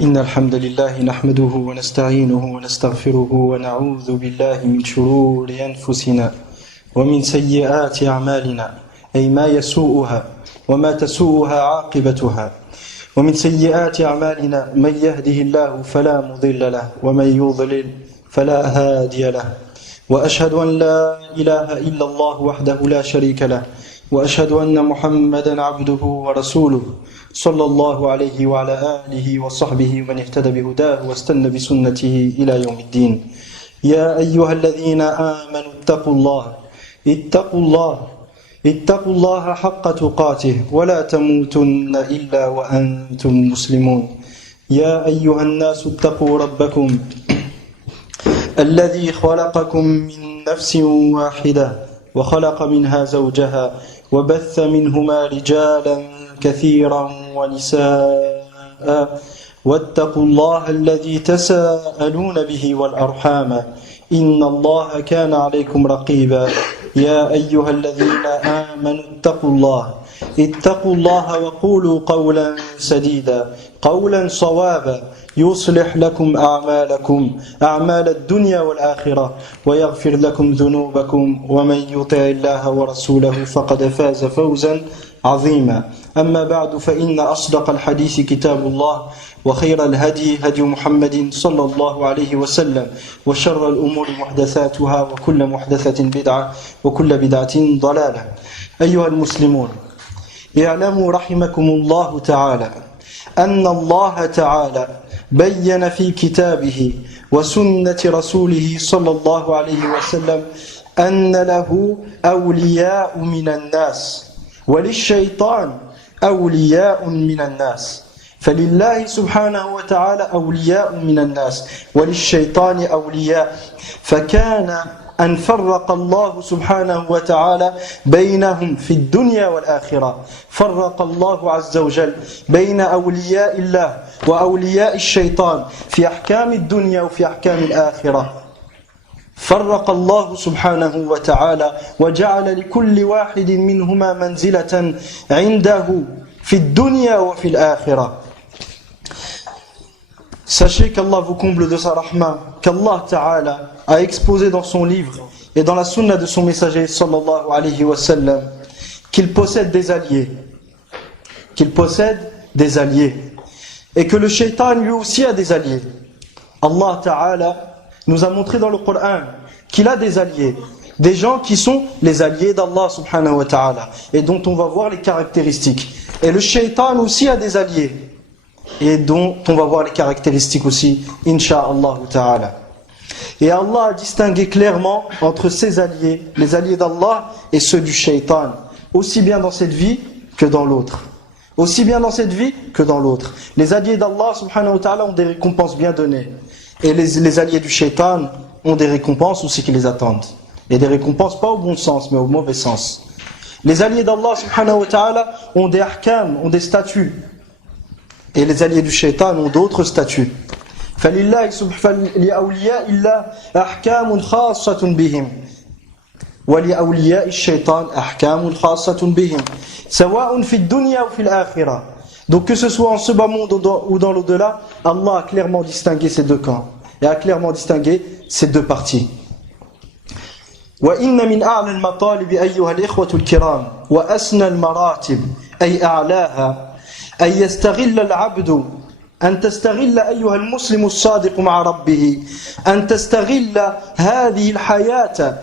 إن الحمد لله نحمده ونستعينه ونستغفره ونعوذ بالله من شرور أنفسنا ومن سيئات أعمالنا أي ما يسوءها وما تسوءها عاقبتها. ومن سيئات أعمالنا من يهده الله فلا مضل له ومن يضلل فلا هادي له. وأشهد أن لا إله إلا الله وحده لا شريك له وأشهد أن محمدا عبده ورسوله صلى الله عليه وعلى آله وصحبه ومن اهتدى بهداه واستنى بسنته إلى يوم الدين. يا أيها الذين آمنوا اتقوا الله حق تقاته ولا تموتن إلا وأنتم مسلمون. يا أيها الناس اتقوا ربكم الذي خلقكم من نفس واحدة وخلق منها زوجها وبث منهما رجالا كثيرا ونساء واتقوا الله الذي تساءلون به والأرحام إن الله كان عليكم رقيبا. يا أيها الذين آمنوا اتقوا الله وقولوا قولا سديدا قولا صوابا يصلح لكم أعمال الدنيا والآخرة ويغفر لكم ذنوبكم ومن يطع الله ورسوله فقد فاز فوزا عظيما. أما بعد فإن أصدق الحديث كتاب الله وخير الهدي هدي محمد صلى الله عليه وسلم وشر الأمور محدثاتها وكل محدثة بدعة وكل بدعة ضلالة. أيها المسلمون، اعلموا رحمكم الله تعالى أن الله تعالى بين في كتابه وسنة رسوله صلى الله عليه وسلم أن له أولياء من الناس وللشيطان أولياء من الناس. فلله سبحانه وتعالى أولياء من الناس وللشيطان أولياء. فكان أن فرق الله سبحانه وتعالى بينهم في الدنيا والآخرة. فرق الله عز وجل بين أولياء الله وأولياء الشيطان في أحكام الدنيا وفي أحكام الآخرة. فرق الله سبحانه وتعالى وجعل لكل واحد منهما منزلة عنده في الدنيا وفي الآخرة. Sachez qu'Allah vous comble de sa rahma, qu'Allah Ta'ala a exposé dans son livre et dans la sunna de son messager sallallahu alayhi wa sallam qu'il possède des alliés, et que le shaitan lui aussi a des alliés. Allah Ta'ala nous a montré dans le Coran qu'il a des alliés, des gens qui sont les alliés d'Allah subhanahu wa ta'ala et dont on va voir les caractéristiques. Et le shaitan aussi a des alliés et dont on va voir les caractéristiques aussi, insha'Allah ta'ala. Et Allah a distingué clairement entre ses alliés, les alliés d'Allah et ceux du shaitan, aussi bien dans cette vie que dans l'autre. Les alliés d'Allah subhanahu wa ta'ala ont des récompenses bien données. Et les alliés du shaitan ont des récompenses aussi qui les attendent. Et des récompenses pas au bon sens, mais au mauvais sens. Les alliés d'Allah subhanahu wa ta'ala ont des ahkam, ont des statuts. Et les alliés du shaitan ont d'autres statuts. فَلِأَوْلِيَاءِ اللَّهِ أَحْكَامٌ خَاصَّةٌ بِهِمْ وَلِأَوْلِيَاءِ الشَّيْطَانِ أَحْكَامٌ خَاصَّةٌ بِهِمْ سَوَاءٌ فِي الدُّنْيَا وَفِي الْآخِرَةِ. Donc que ce soit en ce bas monde ou dans l'au-delà, Allah a clairement distingué ces deux camps et a clairement distingué ces deux parties. وَإِنَّ مِنْ أَعْلَى الْمَطَالِبِ أَيُّهَا الْإِخْوَةُ الْكِرَامِ وَأَسْنَى الْمَرَاتِبِ أي أعلاها أن يستغل العبد أن تستغل أيها المسلم الصادق مع ربه أن تستغل هذه الحياة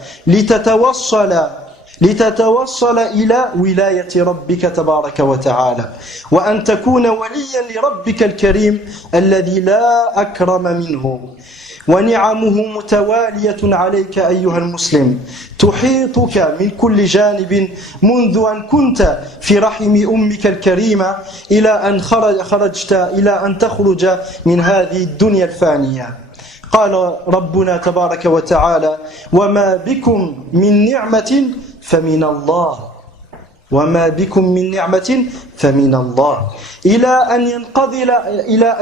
لتتوصل إلى ولاية ربك تبارك وتعالى وأن تكون وليا لربك الكريم الذي لا أكرم منه. ونعمه متوالية عليك أيها المسلم تحيطك من كل جانب منذ أن كنت في رحم أمك الكريمة إلى أن تخرج من هذه الدنيا الفانية. قال ربنا تبارك وتعالى وما بكم من نعمة فمن الله إلى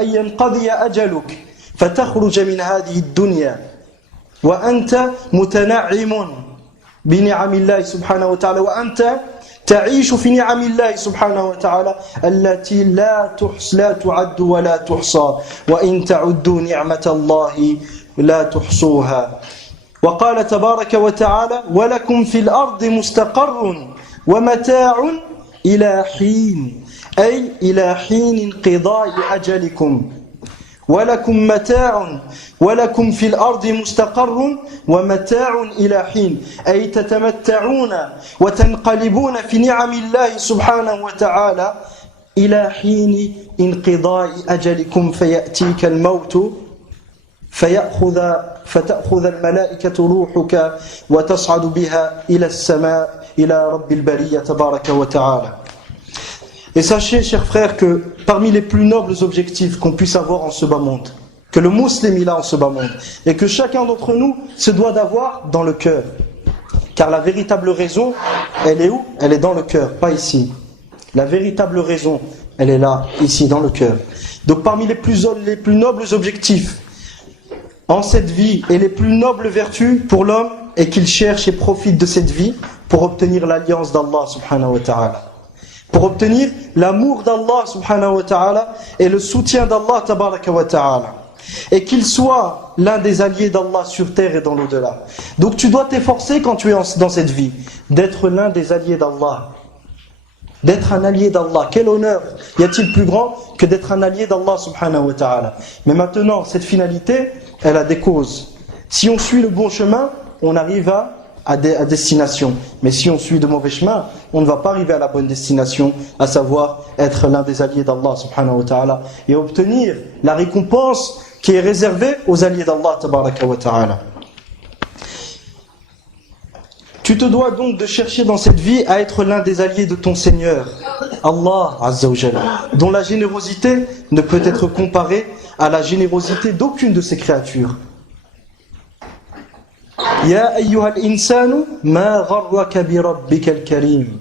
أن ينقضي أجلك فتخرج من هذه الدنيا وأنت متنعم بنعم الله سبحانه وتعالى وأنت تعيش في نعم الله سبحانه وتعالى التي لا تعد ولا تحصى وإن تعدوا نعمة الله لا تحصوها. وقال تبارك وتعالى ولكم في الأرض مستقر ومتاع إلى حين، أي إلى حين انقضاء أجلكم. ولكم متاع، ولكم في الأرض مستقر ومتاع إلى حين، أي تتمتعون وتنقلبون في نعم الله سبحانه وتعالى إلى حين انقضاء أجلكم فيأتيك الموت فتأخذ الملائكة روحك وتصعد بها إلى السماء إلى رب البرية تبارك وتعالى. Et sachez, chers frères, que parmi les plus nobles objectifs qu'on puisse avoir en ce bas monde, que le musulman il a en ce bas monde, et que chacun d'entre nous se doit d'avoir dans le cœur. Car la véritable raison, elle est où? Elle est dans le cœur, pas ici. La véritable raison, elle est là, ici, dans le cœur. Donc parmi les plus nobles objectifs en cette vie et les plus nobles vertus pour l'homme est qu'il cherche et profite de cette vie pour obtenir l'alliance d'Allah subhanahu wa ta'ala. Pour obtenir l'amour d'Allah subhanahu wa ta'ala et le soutien d'Allah tabaraka wa ta'ala. Et qu'il soit l'un des alliés d'Allah sur terre et dans l'au-delà. Donc tu dois t'efforcer quand tu es dans cette vie d'être l'un des alliés d'Allah. D'être un allié d'Allah. Quel honneur y a-t-il plus grand que d'être un allié d'Allah subhanahu wa ta'ala. Mais maintenant, cette finalité, elle a des causes. Si on suit le bon chemin, on arrive à destination. Mais si on suit de mauvais chemins, on ne va pas arriver à la bonne destination, à savoir être l'un des alliés d'Allah subhanahu wa ta'ala et obtenir la récompense qui est réservée aux alliés d'Allah tabaraka wa ta'ala. Tu te dois donc de chercher dans cette vie à être l'un des alliés de ton Seigneur, Allah Azza wa Jalla, dont la générosité ne peut être comparée à la générosité d'aucune de ses créatures. Ya ayyuhal insanu ma gharraka bi rabbikal karim.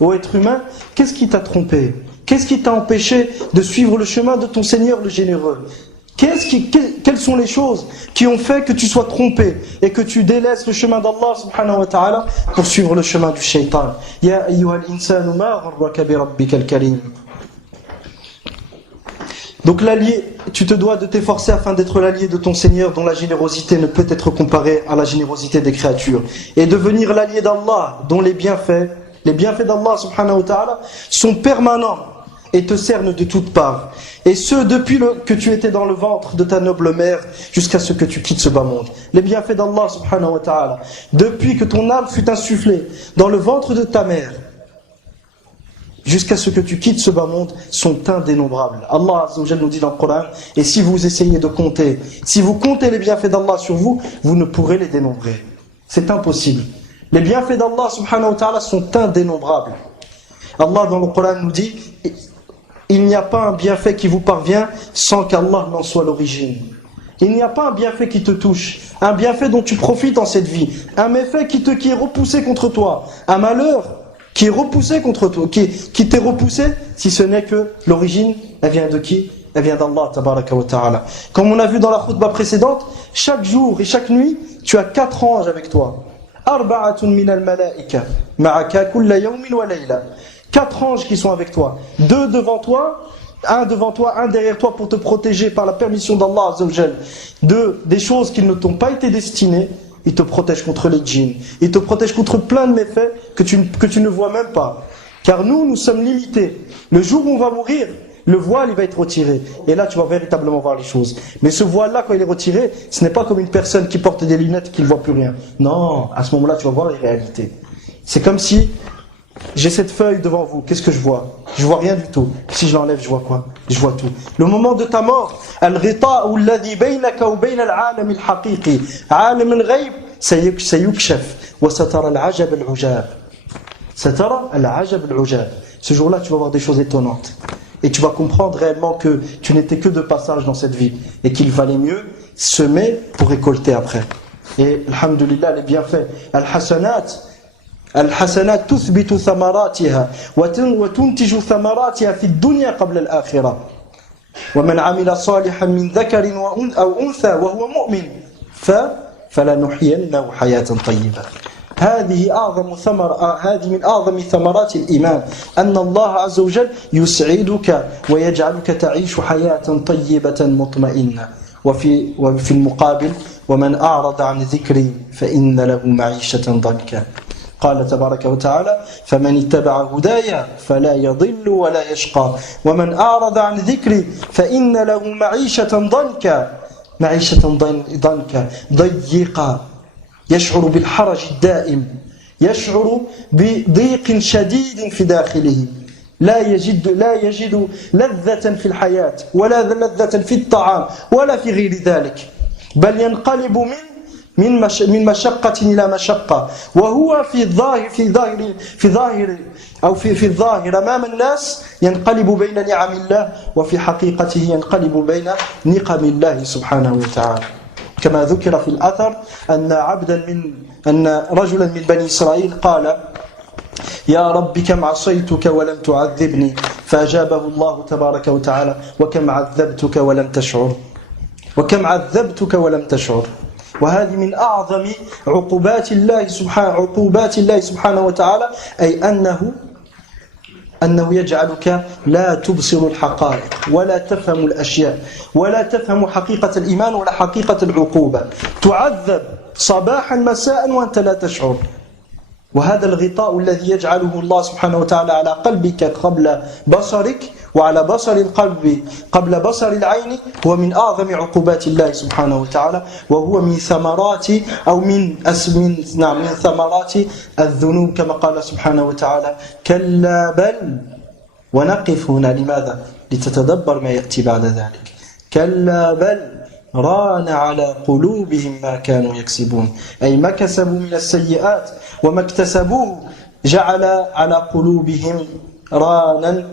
Ô être humain, qu'est-ce qui t'a trompé? Qu'est-ce qui t'a empêché de suivre le chemin de ton Seigneur le généreux? Quelles sont les choses qui ont fait que tu sois trompé et que tu délaisses le chemin d'Allah subhanahu wa ta'ala pour suivre le chemin du shaitan? Ya ayyuhal insanu ma gharraka bi rabbikal karim. Donc l'allié, tu te dois de t'efforcer afin d'être l'allié de ton Seigneur dont la générosité ne peut être comparée à la générosité des créatures. Et devenir l'allié d'Allah dont les bienfaits d'Allah subhanahu wa ta'ala sont permanents et te cernent de toutes parts. Et ce depuis que tu étais dans le ventre de ta noble mère jusqu'à ce que tu quittes ce bas monde. Les bienfaits d'Allah subhanahu wa ta'ala, depuis que ton âme fut insufflée dans le ventre de ta mère jusqu'à ce que tu quittes ce bas monde, sont indénombrables. Allah Azza wa Jalla nous dit dans le Coran, et si vous essayez de compter, si vous comptez les bienfaits d'Allah sur vous, vous ne pourrez les dénombrer. C'est impossible. Les bienfaits d'Allah subhanahu wa ta'ala sont indénombrables. Allah dans le Coran nous dit, il n'y a pas un bienfait qui vous parvient sans qu'Allah n'en soit l'origine. Il n'y a pas un bienfait qui te touche, un bienfait dont tu profites en cette vie, un méfait qui est repoussé contre toi, un malheur qui est repoussé contre toi, qui t'est repoussé, si ce n'est que l'origine, elle vient de qui? Elle vient d'Allah tabaraka wa ta'ala. Comme on a vu dans la khutbah précédente, chaque jour et chaque nuit, tu as 4 anges avec toi. Arba'atun minal malaika, ma'aka kulla yawmin wa layla. 4 anges qui sont avec toi. 2 devant toi, un derrière toi pour te protéger par la permission d'Allah Azza wa Jalla. Des choses qui ne t'ont pas été destinées. Il te protège contre les djinns. Il te protège contre plein de méfaits que tu ne vois même pas. Car nous sommes limités. Le jour où on va mourir, le voile il va être retiré. Et là tu vas véritablement voir les choses. Mais ce voile-là, quand il est retiré, ce n'est pas comme une personne qui porte des lunettes et qui ne voit plus rien. Non, à ce moment-là tu vas voir les réalités. C'est comme si j'ai cette feuille devant vous, qu'est-ce que je vois? Je vois rien du tout. Si je l'enlève, je vois quoi? Je vois tout. Le moment de ta mort, al-ghita'u alladhi baynaka wa bayna al-'alam al-haqiqi, 'alam al-ghayb sayukshaf wa satara al-'ajab al-'ujab. Satara al-'ajab al-'ujab. Ce jour-là, tu vas voir des choses étonnantes. Et tu vas comprendre réellement que tu n'étais que de passage dans cette vie et qu'il valait mieux semer pour récolter après. Et alhamdulillah, les bienfaits, al-hasanat الحسنات تثبت ثمراتها وتنتج ثمراتها في الدنيا قبل الآخرة ومن عمل صالحا من ذكر أو أنثى وهو مؤمن فلنحيينه حياة طيبة. هذه من أعظم ثمرات الإيمان أن الله عز وجل يسعدك ويجعلك تعيش حياة طيبة مطمئنة. وفي المقابل ومن أعرض عن ذكري فإن له معيشة ضنكا. قال تبارك وتعالى فمن اتبع هدايا فلا يضل ولا يشقى ومن أعرض عن ذكري فإن له معيشة ضنكا ضيقا يشعر بالحرج الدائم، يشعر بضيق شديد في داخله، لا يجد لذة في الحياة ولا لذة في الطعام ولا في غير ذلك، بل ينقلب من مشقة إلى مشقة، وهو في الظاهر أمام الناس ينقلب بين نعم الله، وفي حقيقته ينقلب بين نقم الله سبحانه وتعالى. كما ذكر في الأثر أن رجلا من بني إسرائيل قال يا رب كم عصيتك ولم تعذبني، فأجابه الله تبارك وتعالى وكم عذبتك ولم تشعر. وهذه من أعظم عقوبات الله سبحانه وتعالى، أي أنه يجعلك لا تبصر الحقائق ولا تفهم الأشياء ولا تفهم حقيقة الإيمان ولا حقيقة العقوبة، تعذب صباحا مساء وأنت لا تشعر. وهذا الغطاء الذي يجعله الله سبحانه وتعالى على قلبك قبل بصرك وعلى بصر القلب قبل بصر العين هو من أعظم عقوبات الله سبحانه وتعالى، وهو من ثمرات ثمرات الذنوب، كما قال سبحانه وتعالى كلا بل. ونقف هنا لماذا؟ لتتدبر ما يأتي بعد ذلك. كلا بل ران على قلوبهم ما كانوا يكسبون، أي ما كسبوا من السيئات وما اكتسبوه جعل على قلوبهم رانا،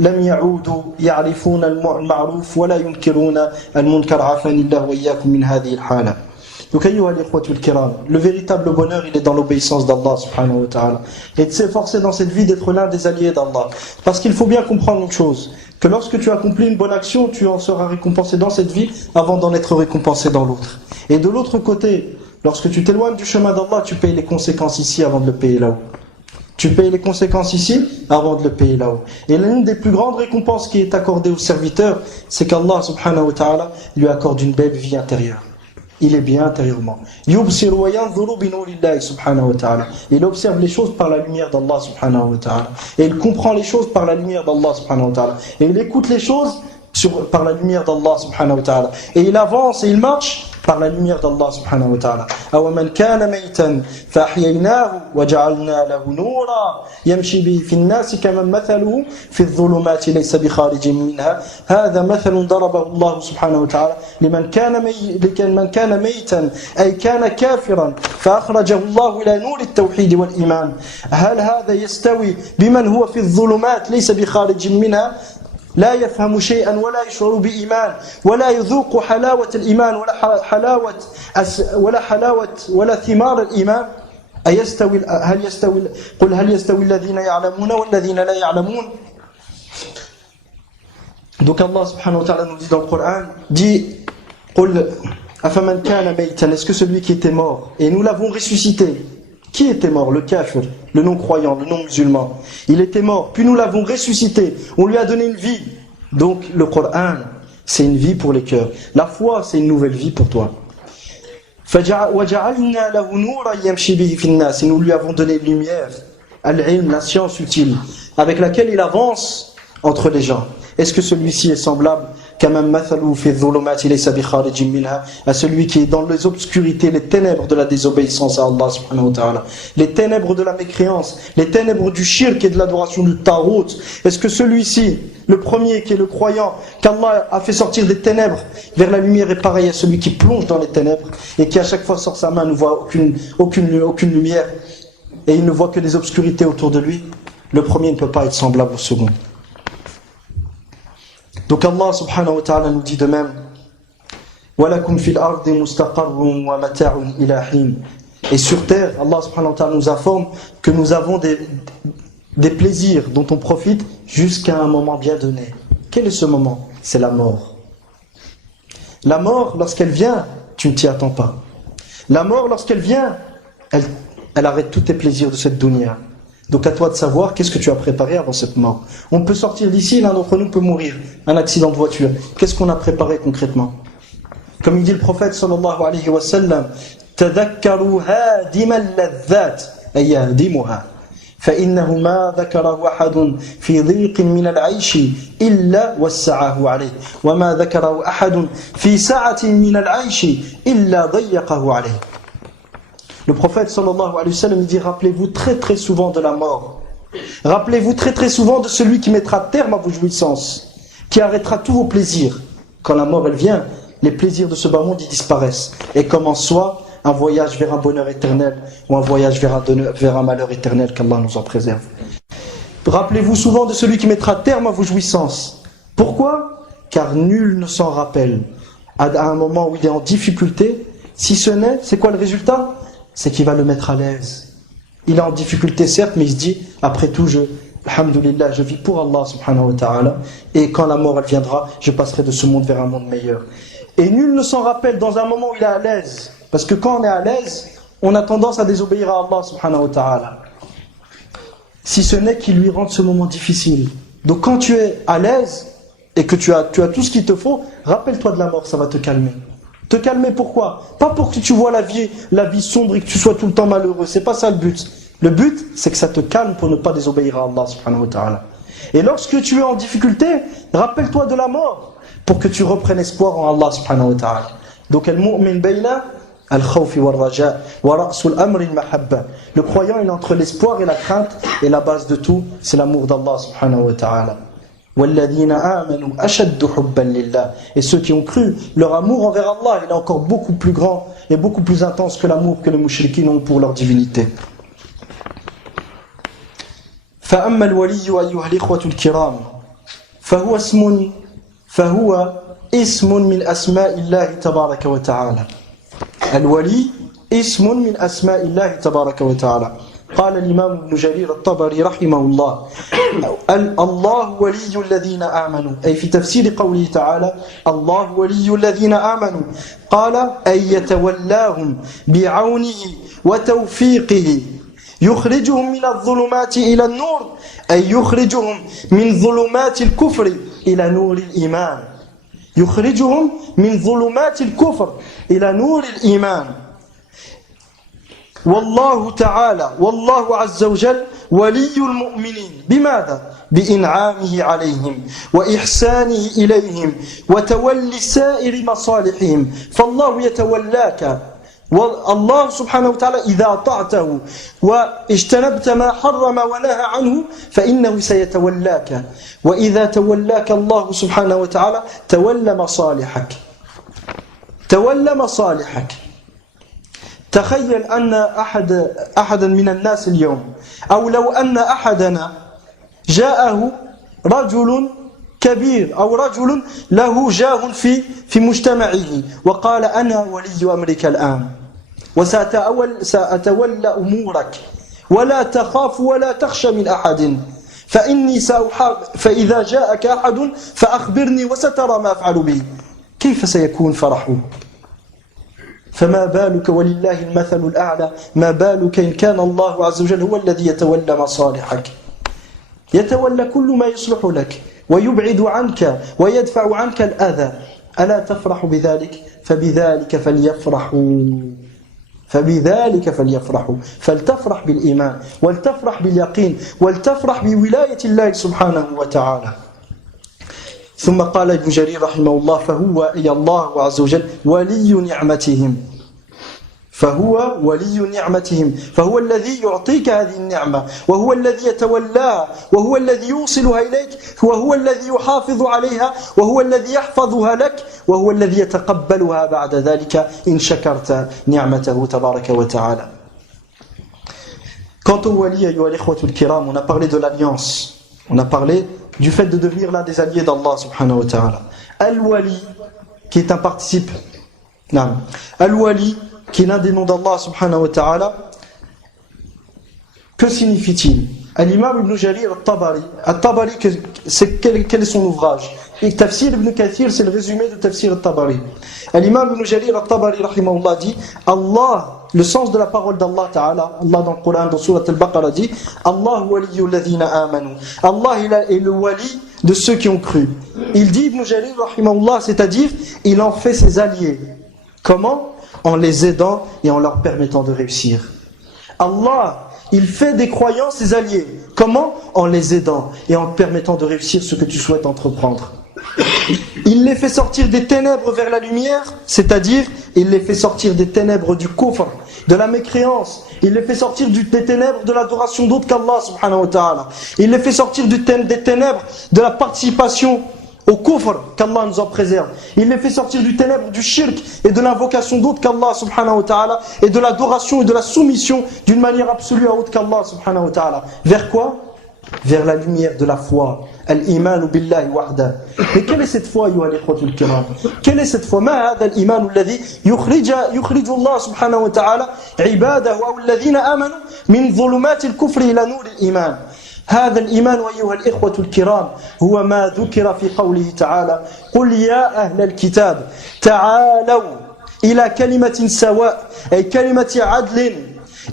لم يعودوا يعرفون المعروف ولا ينكرون المنكر. عافاني الله وإياكم من هذه الحالة. Donc, le véritable bonheur, il est dans l'obéissance d'Allah subhanahu wa ta'ala, et de s'efforcer dans cette vie d'être l'un des alliés d'Allah. Parce qu'il faut bien comprendre une chose, que lorsque tu accomplis une bonne action, tu en seras récompensé dans cette vie avant d'en être récompensé dans l'autre. Et de l'autre côté, lorsque tu t'éloignes du chemin d'Allah, tu payes les conséquences ici avant de le payer là-haut. Tu payes les conséquences ici avant de le payer là-haut. Et l'une des plus grandes récompenses qui est accordée au serviteur, c'est qu'Allah subhanahu wa ta'ala lui accorde une belle vie intérieure. Il est bien intérieurement. Il observe les choses par la lumière d'Allah subhanahu wa ta'ala. Et il comprend les choses par la lumière d'Allah subhanahu wa ta'ala. Et il écoute les choses par la lumière d'Allah subhanahu wa ta'ala. Et il avance et il marche par la lumière d'Allah subhanahu wa ta'ala. أَوَمَنْ كَانَ مَيْتًا فَأَحْيَيْنَاهُ وَجَعَلْنَا لَهُ نُورًا يَمْشِي بِهِ فِي النَّاسِ كَمَنْ مَثَلُهُ فِي الظُّلُمَاتِ لَيْسَ بِخَارِجٍ مِنْهَا هذا مثل ضربه الله سبحانه وتعالى لمن كان ميتا أي كان كافرا فأخرجه الله إلى نور التوحيد والإيمان. هل هذا يستوي بمن هو في الظلمات ليس بخارج منها لا يفهم شيئا ولا يشعر بإيمان ولا يذوق حلاوة الإيمان ولا حلاوة ولا ثمار الإيمان؟ هل يستوي الذين يعلمون والذين لا يعلمون؟ Donc Allah subhanahu wa ta'ala nous dit dans le Coran, dit قل أفمن كان ميتا, est-ce que celui qui était mort et nous l'avons ressuscité? Qui était mort? Le kafir, le non-croyant, le non-musulman. Il était mort, puis nous l'avons ressuscité. On lui a donné une vie. Donc le Coran, c'est une vie pour les cœurs. La foi, c'est une nouvelle vie pour toi. وَجَعَلْنَا لَهُ نُورًا يَمْشِي بِهِ فِي النَّاسِ. Nous lui avons donné une lumière, al-ilm, la science utile, avec laquelle il avance entre les gens. Est-ce que celui-ci est semblable à celui qui est dans les obscurités, les ténèbres de la désobéissance à Allah subhanahu wa ta'ala, les ténèbres de la mécréance, les ténèbres du shirk et de l'adoration du tarout? Est-ce que celui-ci, le premier qui est le croyant, qu'Allah a fait sortir des ténèbres vers la lumière, est pareil à celui qui plonge dans les ténèbres et qui à chaque fois sort sa main ne voit aucune lumière et il ne voit que des obscurités autour de lui? Le premier ne peut pas être semblable au second. Donc Allah subhanahu wa ta'ala nous dit de même وَلَكُمْ فِي الْأَرْضِ مُسْتَقَرٌّ وَمَتَاعٌ إِلَى حِينٍ. Et sur terre, Allah subhanahu wa ta'ala nous informe que nous avons des plaisirs dont on profite jusqu'à un moment bien donné. Quel est ce moment? C'est la mort. La mort, lorsqu'elle vient, tu ne t'y attends pas. La mort, lorsqu'elle vient, elle, elle arrête tous tes plaisirs de cette dunya. Donc à toi de savoir qu'est-ce que tu as préparé avant cette mort. On peut sortir d'ici, l'un d'entre nous peut mourir, un accident de voiture. Qu'est-ce qu'on a préparé concrètement? Comme il dit le prophète sallallahu alayhi wa sallam, تذكروا هادم اللذات أي يهدمها فإنه ما ذكره أحد في ضيق من العيش إلا وسعه عليه وما ذكره أحد في سعة من العيش إلا ضيقه عليه. Le prophète sallallahu alayhi wa sallam dit, rappelez-vous très très souvent de la mort. Rappelez-vous très très souvent de celui qui mettra terme à vos jouissances, qui arrêtera tous vos plaisirs. Quand la mort elle vient, les plaisirs de ce bas monde ils disparaissent et commence soit un voyage vers un bonheur éternel ou un voyage vers un malheur éternel, qu'Allah nous en préserve. Rappelez-vous souvent de celui qui mettra terme à vos jouissances. Pourquoi? Car nul ne s'en rappelle à un moment où il est en difficulté, si ce n'est, c'est quoi le résultat? C'est qu'il va le mettre à l'aise. Il est en difficulté certes, mais il se dit, après tout, alhamdulillah, je vis pour Allah subhanahu wa ta'ala, et quand la mort elle viendra, je passerai de ce monde vers un monde meilleur. Et nul ne s'en rappelle dans un moment où il est à l'aise, parce que quand on est à l'aise, on a tendance à désobéir à Allah subhanahu wa ta'ala, si ce n'est qu'il lui rende ce moment difficile. Donc quand tu es à l'aise, et que tu as tout ce qu'il te faut, rappelle-toi de la mort, ça va te calmer. Te calmer pourquoi? Pas pour que tu vois la vie sombre et que tu sois tout le temps malheureux. C'est pas ça le but. Le but, c'est que ça te calme pour ne pas désobéir à Allah subhanahu wa ta'ala. Et lorsque tu es en difficulté, rappelle-toi de la mort pour que tu reprennes espoir en Allah subhanahu wa ta'ala. Donc, al-mu'min bayna al-khawfi wal-raja wa ra'sul amri al-mahabba. Le croyant, il est entre l'espoir et la crainte, et la base de tout, c'est l'amour d'Allah subhanahu wa ta'ala. Et ceux qui ont cru, leur amour envers Allah il est encore beaucoup plus grand et beaucoup plus intense que l'amour que les mouchriquins ont pour leur divinité. فأما الولي أيها الإخوة الكرام فهو اسم من أسماء الله تبارك وتعالى. الولي اسم من أسماء الله تبارك وتعالى. قال الإمام ابن جرير الطبري رحمه الله الله ولي الذين آمنوا، أي في تفسير قوله تعالى الله ولي الذين آمنوا، قال أي يتولاهم بعونه وتوفيقه يخرجهم من الظلمات إلى النور، أي يخرجهم من ظلمات الكفر إلى نور الإيمان، يخرجهم من ظلمات الكفر إلى نور الإيمان. والله تعالى والله عز وجل ولي المؤمنين بماذا؟ بإنعامه عليهم وإحسانه إليهم وتولي سائر مصالحهم. فالله يتولاك، والله سبحانه وتعالى إذا أطعته واجتنبت ما حرم ونهى عنه فإنه سيتولاك، وإذا تولاك الله سبحانه وتعالى تولى مصالحك، تولى مصالحك. تخيل أن أحدا من الناس اليوم، أو لو أن أحدنا جاءه رجل كبير أو رجل له جاه في مجتمعه وقال أنا ولي أمرك الآن وسأتولى أمورك ولا تخاف ولا تخشى من أحد، فإذا جاءك أحد فأخبرني وسترى ما أفعل به. كيف سيكون فرحه؟ فما بالك ولله المثل الأعلى، ما بالك إن كان الله عز وجل هو الذي يتولى مصالحك، يتولى كل ما يصلح لك ويبعد عنك ويدفع عنك الأذى. ألا تفرح بذلك؟ فبذلك فليفرحوا فلتفرح بالإيمان ولتفرح باليقين ولتفرح بولاية الله سبحانه وتعالى. ثم قال ابن جرير رحمه الله فهو أي الله عز وجل ولي نعمتهم، فهو ولي نعمتهم، فهو الذي يعطيك هذه النعمة وهو الذي يتولاها وهو الذي يوصلها إليك وهو الذي يحافظ عليها وهو الذي يحفظها لك وهو الذي يتقبلها بعد ذلك إن شكرت نعمته تبارك وتعالى. Quant au wali, ayyuha al-ikhwatul kiram, on a parlé de l'alliance, on a parlé du fait de devenir l'un des alliés d'Allah subhanahu wa ta'ala. Al-wali, qui est un participe, Al-wali, qui est l'un des noms d'Allah subhanahu wa ta'ala, que signifie-t-il? Al-imam ibn Jarir al-Tabari, quel est son ouvrage? Et Tafsir ibn Kathir, c'est le résumé de Tafsir al-Tabari. Al-imam ibn Jarir al-Tabari rahimahullah dit Allah le sens de la parole d'Allah Ta'ala. Allah dans le Coran, dans Surat Al-Baqarah dit Allah waliyyu alladhina amanu. Allah est le wali de ceux qui ont cru. Il dit Ibn Jarir rahimahullah, c'est-à-dire il en fait ses alliés. Comment? En les aidant et en leur permettant de réussir. Allah, il fait des croyants ses alliés. Comment? En les aidant et en te permettant de réussir ce que tu souhaites entreprendre. Il les fait sortir des ténèbres vers la lumière, c'est-à-dire il les fait sortir des ténèbres du kufr, de la mécréance. Il les fait sortir des ténèbres de l'adoration d'autre qu'Allah subhanahu wa ta'ala. Il les fait sortir des ténèbres de la participation au kufr qu'Allah nous en préserve. Il les fait sortir du ténèbre du shirk et de l'invocation d'autre qu'Allah subhanahu wa ta'ala et de l'adoration et de la soumission d'une manière absolue à autre qu'Allah subhanahu wa ta'ala. Vers quoi? Vers la lumière de la foi. Al-iman billahi wahda. Mais quelle est cette foi, ayyuha al-ikhwatul kiram? Quelle est cette foi? Ma hadha al-iman alladhi yukhriju Allah subhanahu wa ta'ala ibadahu aw alladhina amanu min dhulumati al-kufri ila nur al-iman. هذا الإيمان أيها الإخوة الكرام هو ما ذكر في قوله تعالى قل يا أهل الكتاب تعالوا إلى كلمة سواء أي كلمة عدل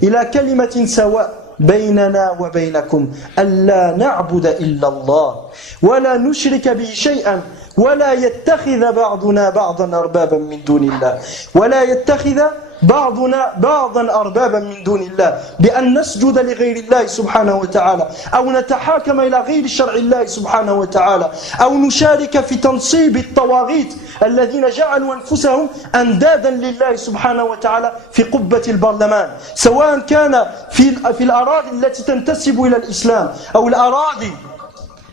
إلى كلمة سواء بيننا وبينكم ألا نعبد إلا الله ولا نشرك به شيئا ولا يتخذ بعضنا بعضا أربابا من دون الله ولا يتخذ بعضنا بعضا أربابا من دون الله بأن نسجد لغير الله سبحانه وتعالى أو نتحاكم إلى غير شرع الله سبحانه وتعالى أو نشارك في تنصيب الطواغيت الذين جعلوا أنفسهم أندادا لله سبحانه وتعالى في قبة البرلمان سواء كان في الأراضي التي تنتسب إلى الإسلام أو الأراضي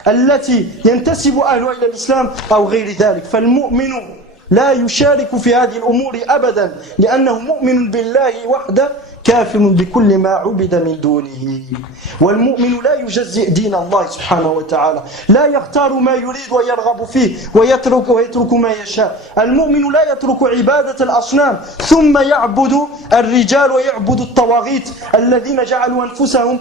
التي ينتسب أهلها إلى الإسلام أو غير ذلك. فالمؤمن لا يشارك في هذه الأمور أبدا لأنه مؤمن بالله وحده كافر بكل ما عبد من دونه. والمؤمن لا يجزئ دين الله سبحانه وتعالى لا يختار ما يريد ويرغب فيه ويترك ما يشاء. المؤمن لا يترك عبادة الأصنام ثم يعبد الرجال ويعبد الطواغيت الذين جعلوا أنفسهم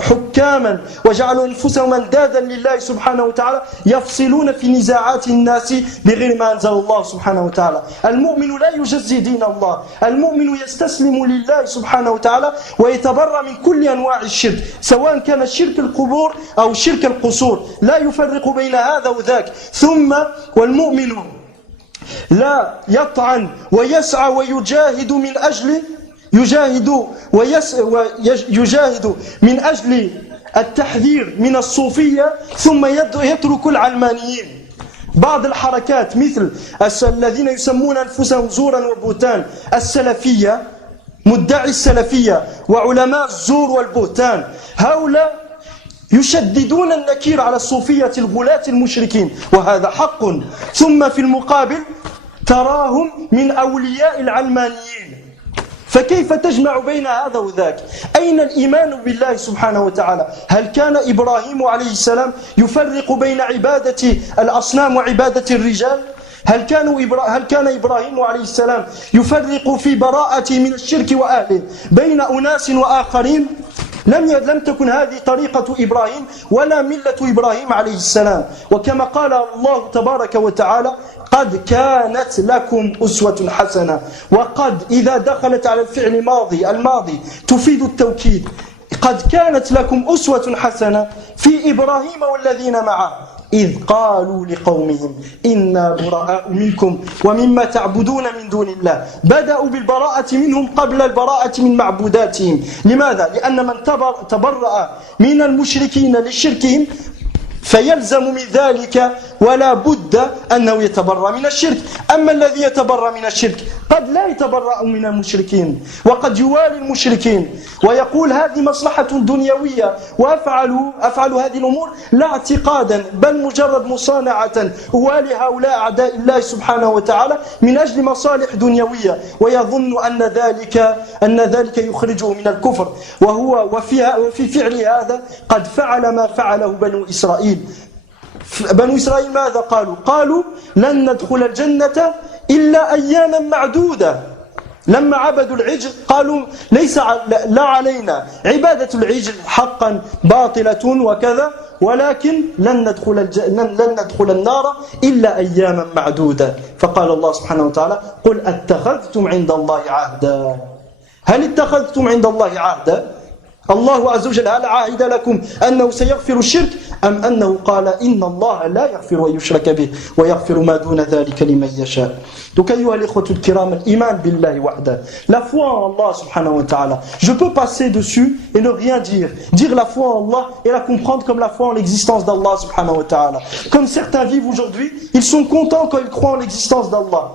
حكاما وجعلوا أنفسهم أندادا لله سبحانه وتعالى يفصلون في نزاعات الناس بغير ما أنزل الله سبحانه وتعالى. المؤمن لا يجزي دين الله. المؤمن يستسلم لله سبحانه وتعالى ويتبرأ من كل أنواع الشرك سواء كان شرك القبور أو شرك القصور لا يفرق بين هذا وذاك. ثم والمؤمن لا يطعن ويسعى ويجاهد من أجل يجاهد من أجل التحذير من الصوفية ثم يترك العلمانيين. بعض الحركات مثل الذين يسمون أنفسهم زورا وبهتان السلفية مدعي السلفية وعلماء الزور والبهتان هؤلاء يشددون النكير على الصوفية الغلاة المشركين وهذا حق. ثم في المقابل تراهم من أولياء العلمانيين. فكيف تجمع بين هذا وذاك؟ أين الإيمان بالله سبحانه وتعالى؟ هل كان إبراهيم عليه السلام يفرق بين عبادة الأصنام وعبادة الرجال؟ هل كان إبراهيم عليه السلام يفرق في براءته من الشرك وأهله بين أناس وآخرين؟ لم تكن هذه طريقة إبراهيم ولا ملة إبراهيم عليه السلام. وكما قال الله تبارك وتعالى قد كانت لكم أسوة حسنة. وقد إذا دخلت على الفعل الماضي تفيد التوكيد. قد كانت لكم أسوة حسنة في إبراهيم والذين معه إذ قالوا لقومهم إنا براء منكم ومما تعبدون من دون الله. بدأوا بالبراءة منهم قبل البراءة من معبوداتهم. لماذا؟ لأن من تبرأ من المشركين لشركهم فيلزم من ذلك ولا بد أنه يتبرأ من الشرك. أما الذي يتبرأ من الشرك قد لا يتبرأ من المشركين وقد يوالي المشركين ويقول هذه مصلحة دنيوية وأفعل هذه الأمور لا اعتقادا بل مجرد مصانعة أوالي هؤلاء أعداء الله سبحانه وتعالى من أجل مصالح دنيوية ويظن أن ذلك يخرجه من الكفر. وفي فعل هذا قد فعل ما فعله بنو إسرائيل. بنو إسرائيل ماذا قالوا؟ قالوا لن ندخل الجنة إلا أياما معدودة. لما عبدوا العجل قالوا ليس لا علينا عبادة العجل حقا باطلة وكذا ولكن لن ندخل النار إلا أياما معدودة. فقال الله سبحانه وتعالى قل أتخذتم عند الله عهدا. هل اتخذتم عند الله عهدا الله عز وجل هل عاهد لكم أنه سيغفر الشرك أم أنه قال إن الله لا يغفر ويشرك به ويغفر ما دون ذلك لمن يشاء. Donc أيها الإخوة الكرام الإيمان بالله وحده, la foi en Allah subhanahu wa ta'ala, je peux passer dessus et ne rien dire la foi en Allah et la comprendre comme la foi en l'existence d'Allah subhanahu wa ta'ala. Comme certains vivent aujourd'hui, ils sont contents quand ils croient en l'existence d'Allah.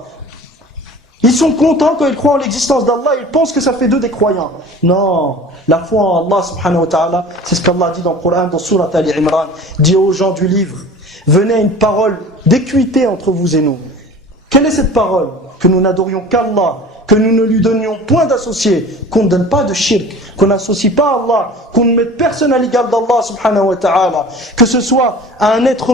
Ils sont contents quand ils croient en l'existence d'Allah, ils pensent que ça fait d'eux des croyants. Non, la foi en Allah subhanahu wa ta'ala, c'est ce qu'Allah dit dans le Coran, dans Surat Ali Imran, dit aux gens du livre, venez à une parole d'équité entre vous et nous. Quelle est cette parole? Que nous n'adorions qu'Allah, que nous ne lui donnions point d'associés, qu'on ne donne pas de shirk, qu'on n'associe pas à Allah, qu'on ne mette personne à l'égal d'Allah subhanahu wa ta'ala, que ce soit un être,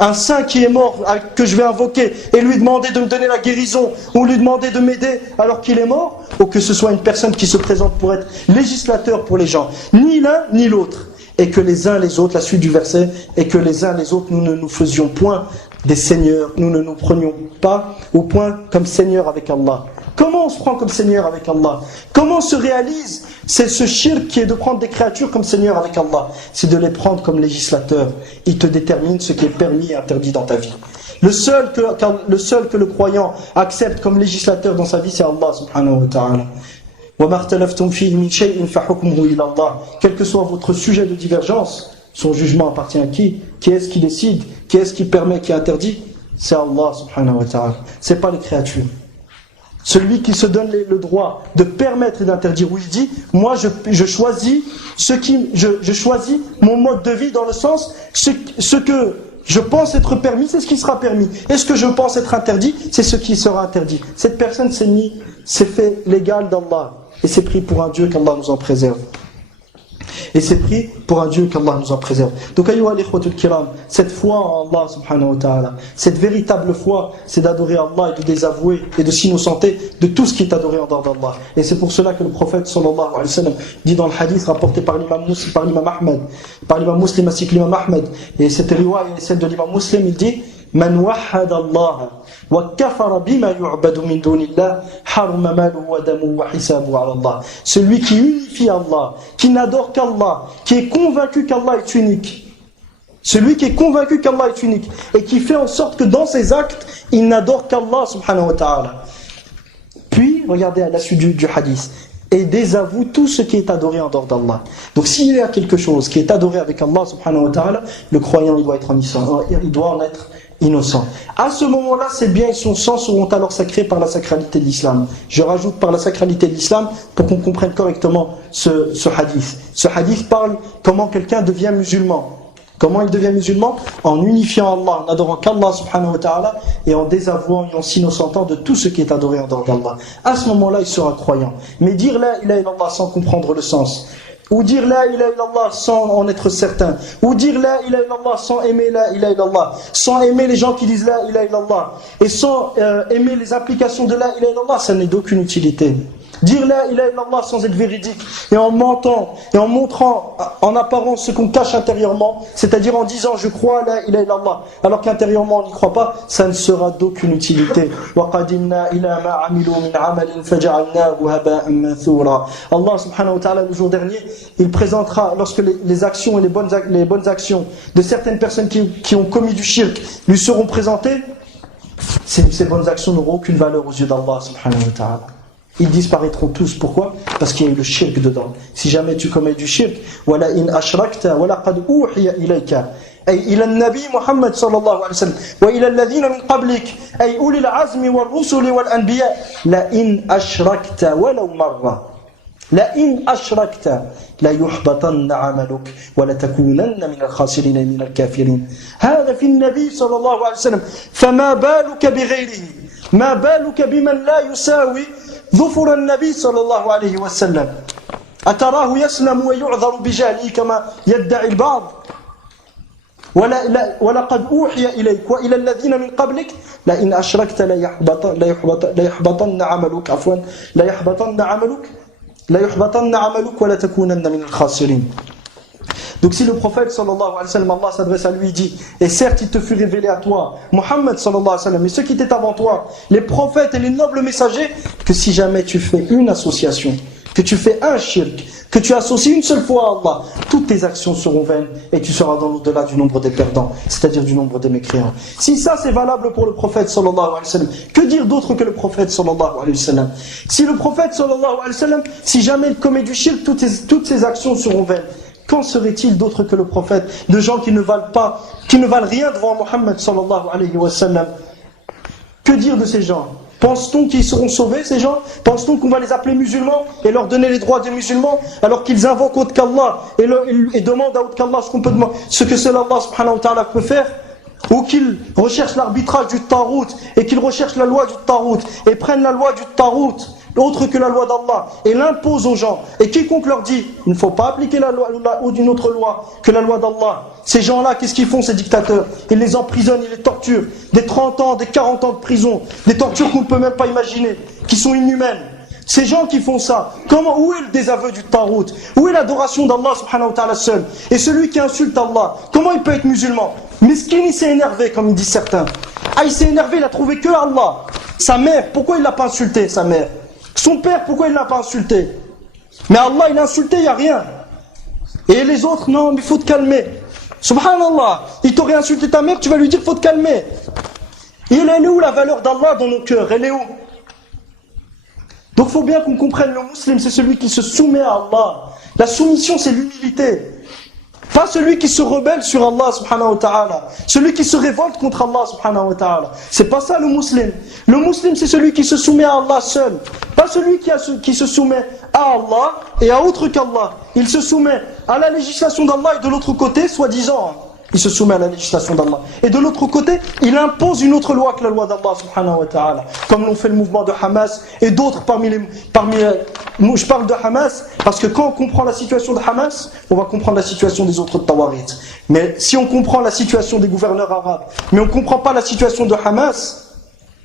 un saint qui est mort, que je vais invoquer et lui demander de me donner la guérison, ou lui demander de m'aider alors qu'il est mort, ou que ce soit une personne qui se présente pour être législateur pour les gens, ni l'un ni l'autre, et que les uns les autres, la suite du verset, et que les uns les autres, nous ne nous faisions point des seigneurs, nous ne nous prenions pas au point comme seigneur avec Allah. Comment on se prend comme seigneur avec Allah? Comment se réalise ce shirk qui est de prendre des créatures comme seigneur avec Allah? C'est de les prendre comme législateurs. Ils te déterminent ce qui est permis et interdit dans ta vie. Le seul que le croyant accepte comme législateur dans sa vie, c'est Allah subhanahu wa ta'ala. Quel que soit votre sujet de divergence, son jugement appartient à qui? Qui est-ce qui décide? Qui est-ce qui permet, qui interdit? C'est Allah subhanahu wa ta'ala. C'est pas les créatures. Celui qui se donne le droit de permettre et d'interdire, où il dit, moi je choisis je choisis mon mode de vie dans le sens, ce que je pense être permis, c'est ce qui sera permis. Et ce que je pense être interdit, c'est ce qui sera interdit. Cette personne s'est fait l'égal d'Allah. Et c'est pris pour un Dieu qu'Allah nous en préserve. Et c'est pris pour un Dieu qu'Allah nous en préserve. Donc, ayyuha al-ikhwatul kiram, cette foi en Allah subhanahu wa ta'ala, cette véritable foi, c'est d'adorer Allah et de désavouer et de s'innocenter de tout ce qui est adoré en dehors d'Allah. Et c'est pour cela que le prophète sallallahu alayhi wa sallam dit dans le hadith rapporté par l'imam Ahmed, par l'imam Muslim ainsi que l'imam Ahmed, et cette riwaya est celle de l'imam Muslim, il dit Man wahhad Allah wa kafara bima yu'badu min dunillah haruma maluhu wa damuhu wa hisabuhu ala Allah. Celui qui unifie Allah, qui n'adore qu'Allah, qui est convaincu qu'Allah est unique. Celui qui est convaincu qu'Allah est unique et qui fait en sorte que dans ses actes, il n'adore qu'Allah subhanahu wa ta'ala. Puis, regardez à la suite du hadith. Et désavoue tout ce qui est adoré en dehors d'Allah. Donc s'il y a quelque chose qui est adoré avec Allah subhanahu wa ta'ala, le croyant il doit être innocent. Il doit en être innocent. À ce moment-là, ses biens et son sang seront alors sacrés par la sacralité de l'islam. Je rajoute par la sacralité de l'islam pour qu'on comprenne correctement ce hadith. Ce hadith parle comment quelqu'un devient musulman. Comment il devient musulman? En unifiant Allah, en adorant qu'Allah subhanahu wa ta'ala et en désavouant et en s'innocentant de tout ce qui est adoré en dehors d'Allah. À ce moment-là, il sera croyant. Mais dire la ilaha illallah sans comprendre le sens, ou dire la ilaha illallah sans en être certain, ou dire la ilaha illallah sans aimer la ilaha illallah, sans aimer les gens qui disent la ilaha illallah, et sans aimer les applications de la ilaha illallah, ça n'est d'aucune utilité. Dire la ilaha illallah sans être véridique et en mentant et en montrant en apparence ce qu'on cache intérieurement, c'est-à-dire en disant je crois à la ilaha illallah alors qu'intérieurement on n'y croit pas, ça ne sera d'aucune utilité. Allah subhanahu wa ta'ala le jour dernier, il présentera lorsque les actions et les bonnes actions de certaines personnes qui ont commis du shirk lui seront présentées, ces bonnes actions n'auront aucune valeur aux yeux d'Allah subhanahu wa ta'ala. Ils disparaîtront tous. Pourquoi? Parce qu'il y a eu le shirk dedans. Si jamais tu commets du shirk, wala in ashrakta wala qad uhiya ilayka ay ila an-nabi Muhammad sallallahu alayhi wa sallam wa ila alladhina min qablik ay ulil azmi wal rusuli wal anbiya la in ashrakta walau marra la in ashrakta la yuhbatanna 'amaluk wa la takunanna min al-khasirin min al-kafirin. Hada fi an-nabi sallallahu alayhi wa sallam fama baluka bighayrihi ma baluka biman la yusawi ظفر النبي صلى الله عليه وسلم أتراه يسلم ويعذر بجهله كما يدعي البعض ولقد أوحي إليك وإلى الذين من قبلك لئن أشركت ليحبطن عملك عفوا لا يحبطن عملك ولا تكونن من الخاسرين. Donc si le prophète sallallahu alayhi wa sallam, Allah s'adresse à lui, il dit, et certes il te fut révélé à toi, Muhammad sallallahu alayhi wa sallam, mais ceux qui étaient avant toi, les prophètes et les nobles messagers, que si jamais tu fais une association, que tu fais un shirk, que tu associes une seule fois à Allah, toutes tes actions seront vaines et tu seras dans l'au-delà du nombre des perdants, c'est-à-dire du nombre des mécréants. Si ça c'est valable pour le prophète sallallahu alayhi wa sallam, que dire d'autre que le prophète sallallahu alayhi wa sallam? Si le prophète sallallahu alayhi wa sallam, si jamais il commet du shirk, toutes ses actions seront vaines. Qu'en serait-il d'autre que le prophète? De gens qui ne valent pas, qui ne valent rien devant Muhammad sallallahu alayhi wa sallam. Que dire de ces gens? Pense-t-on qu'ils seront sauvés, ces gens? Pense-t-on qu'on va les appeler musulmans et leur donner les droits des musulmans alors qu'ils invoquent autre qu'Allah et demandent à autre qu'Allah ce que seul Allah subhanahu wa ta'ala peut faire? Ou qu'ils recherchent l'arbitrage du Tarout et qu'ils recherchent la loi du Tarout et prennent la loi du Tarout autre que la loi d'Allah et l'imposent aux gens, et quiconque leur dit il ne faut pas appliquer la loi ou d'une autre loi que la loi d'Allah, ces gens-là, qu'est-ce qu'ils font, ces dictateurs? Ils les emprisonnent, ils les torturent, des 30 ans, des 40 ans de prison, des tortures qu'on ne peut même pas imaginer, qui sont inhumaines. Ces gens qui font ça, où est le désaveu du Tarout? Où est l'adoration d'Allah subhanahu wa ta'ala seul? Et celui qui insulte Allah, comment il peut être musulman? Miskin, il s'est énervé, comme ils disent certains. Ah, il s'est énervé, il a trouvé que Allah. Sa mère, pourquoi il l'a pas insulté, sa mère? Son père, pourquoi il ne l'a pas insulté? Mais Allah, il a insulté, il n'y a rien. Et les autres, non, mais il faut te calmer. Subhanallah, il t'aurait insulté ta mère, tu vas lui dire, il faut te calmer. Et elle est où la valeur d'Allah dans nos cœurs? Elle est où? Donc il faut bien qu'on comprenne, le musulman, c'est celui qui se soumet à Allah. La soumission, c'est l'humilité. Pas celui qui se rebelle sur Allah subhanahu wa ta'ala. Celui qui se révolte contre Allah subhanahu wa ta'ala. C'est pas ça le musulman. Le musulman, c'est celui qui se soumet à Allah seul. Pas celui qui se soumet à Allah et à autre qu'Allah. Il se soumet à la législation d'Allah et de l'autre côté, soi-disant, il se soumet à la législation d'Allah. Et de l'autre côté, il impose une autre loi que la loi d'Allah subhanahu wa ta'ala. Comme l'ont fait le mouvement de Hamas et d'autres je parle de Hamas parce que quand on comprend la situation de Hamas, on va comprendre la situation des autres Tawarites. Mais si on comprend la situation des gouverneurs arabes, mais on ne comprend pas la situation de Hamas,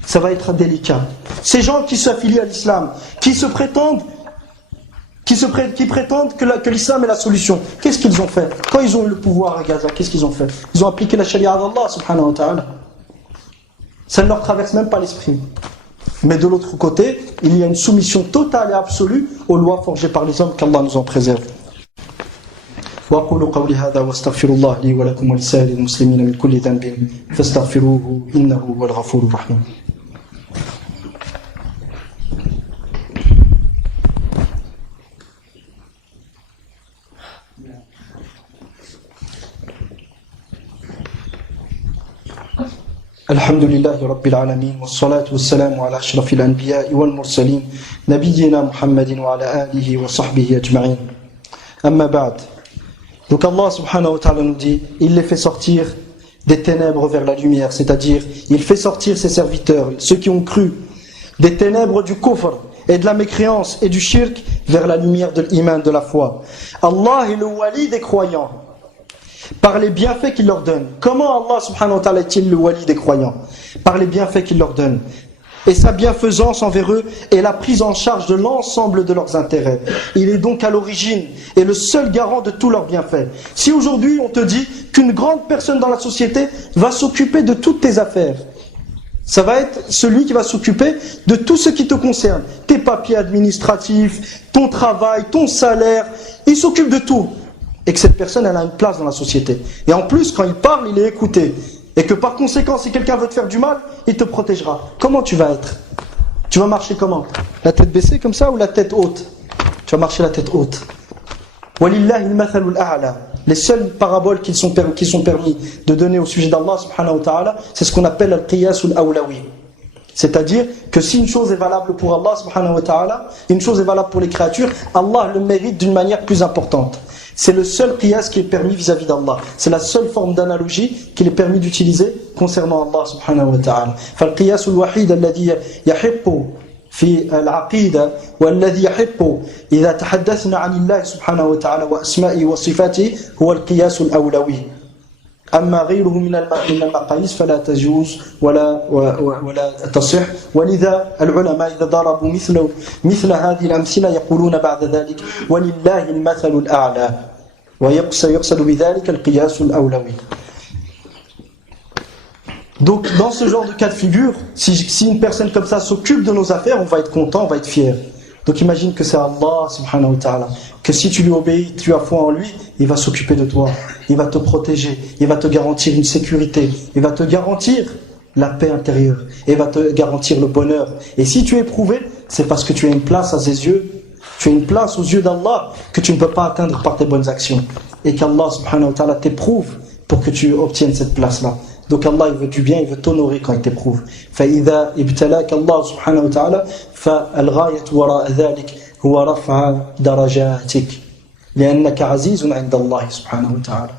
ça va être délicat. Ces gens qui s'affilient à l'islam, qui prétendent que l'islam est la solution. Qu'est-ce qu'ils ont fait? Quand ils ont eu le pouvoir à Gaza, qu'est-ce qu'ils ont fait? Ils ont appliqué la charia d'Allah subhanahu wa ta'ala. Ça ne leur traverse même pas l'esprit. Mais de l'autre côté, il y a une soumission totale et absolue aux lois forgées par les hommes, qu'Allah nous en préserve. وأقول قولي هذا واستغفر الله لي ولكم ولسائر المسلمين من كل ذنب فاستغفروه إنه هو الغفور الرحيم. الحمد لله رب العالمين والصلاة والسلام على أشرف الأنبياء والمرسلين نبينا محمد وعلى آله وصحبه أجمعين أما بعد. Donc Allah subhanahu wa ta'ala nous dit, il les fait sortir des ténèbres vers la lumière, c'est-à-dire il fait sortir ses serviteurs, ceux qui ont cru, des ténèbres du kufr et de la mécréance et du shirk vers la lumière de l'iman, de la foi. Allah est le wali des croyants par les bienfaits qu'il leur donne. Comment Allah subhanahu wa ta'ala est-il le wali des croyants? Par les bienfaits qu'il leur donne. Et sa bienfaisance envers eux est la prise en charge de l'ensemble de leurs intérêts. Il est donc à l'origine et le seul garant de tous leurs bienfaits. Si aujourd'hui on te dit qu'une grande personne dans la société va s'occuper de toutes tes affaires, ça va être celui qui va s'occuper de tout ce qui te concerne. Tes papiers administratifs, ton travail, ton salaire, il s'occupe de tout. Et que cette personne, elle a une place dans la société. Et en plus, quand il parle, il est écouté. Et que par conséquent, si quelqu'un veut te faire du mal, il te protégera. Comment tu vas être? Tu vas marcher comment? La tête baissée comme ça ou la tête haute? Tu vas marcher la tête haute. Walillahi al-mathalul a'la. Les seules paraboles qui sont permis de donner au sujet d'Allah subhanahu wa ta'ala, c'est ce qu'on appelle al-qiyasul awlawi. C'est-à-dire que si une chose est valable pour Allah subhanahu wa ta'ala, une chose est valable pour les créatures, Allah le mérite d'une manière plus importante. C'est le seul qiyas qui est permis vis-à-vis d'Allah. C'est la seule forme d'analogie qu'il est permis d'utiliser concernant Allah subhanahu wa ta'ala. فالقياس الوحيد الذي يحق في العقيدة والذي يحق إذا تحدثنا عن الله سبحانه وتعالى وأسمائه وصفاته هو القياس الأولوي. أما غيره من المقاييس فلا تجوز ولا تصح. ولذا العلماء إذا ضربوا مثل هذه الأمثلة يقولون بعد ذلك ولله المثل الأعلى. ويقصد بذلك القياس الأولوي. Donc dans ce genre de cas de figure, si une personne comme ça s'occupe de nos affaires, on va être content, on va être fier. Donc imagine que c'est Allah subhanahu wa ta'ala, que si tu lui obéis, tu as foi en lui, il va s'occuper de toi, il va te protéger, il va te garantir une sécurité, il va te garantir la paix intérieure, il va te garantir le bonheur. Et si tu es éprouvé, c'est parce que tu as une place à ses yeux, tu as une place aux yeux d'Allah que tu ne peux pas atteindre par tes bonnes actions. Et qu'Allah subhanahu wa ta'ala t'éprouve pour que tu obtiennes cette place-là. Donc Allah il veut du bien, il veut t'honorer quand il t'éprouve. فإذا ابتلاك الله سبحانه وتعالى فالغاية وراء ذلك هو رفع درجاتك لأنك عزيز عند الله سبحانه وتعالى.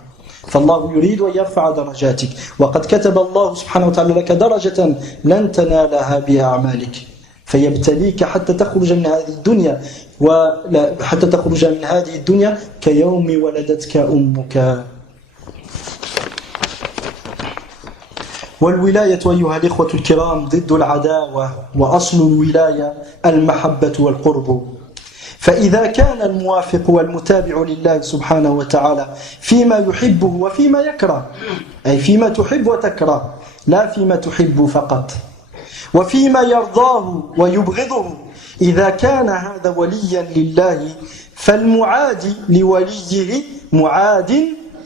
فالله يريد أن يرفع درجاتك وقد كتب الله سبحانه وتعالى لك درجة لن تنالها بأعمالك فيبتليك حتى تخرج من هذه الدنيا حتى تخرج من هذه الدنيا كيوم ولدتك أمك. والولاية أيها الإخوة الكرام ضد العداوة وأصل الولاية المحبة والقرب. فإذا كان الموافق والمتابع لله سبحانه وتعالى فيما يحبه وفيما يكره، أي فيما تحب وتكره لا فيما تحب فقط، وفيما يرضاه ويبغضه، إذا كان هذا وليا لله فالمعادي لوليه معاد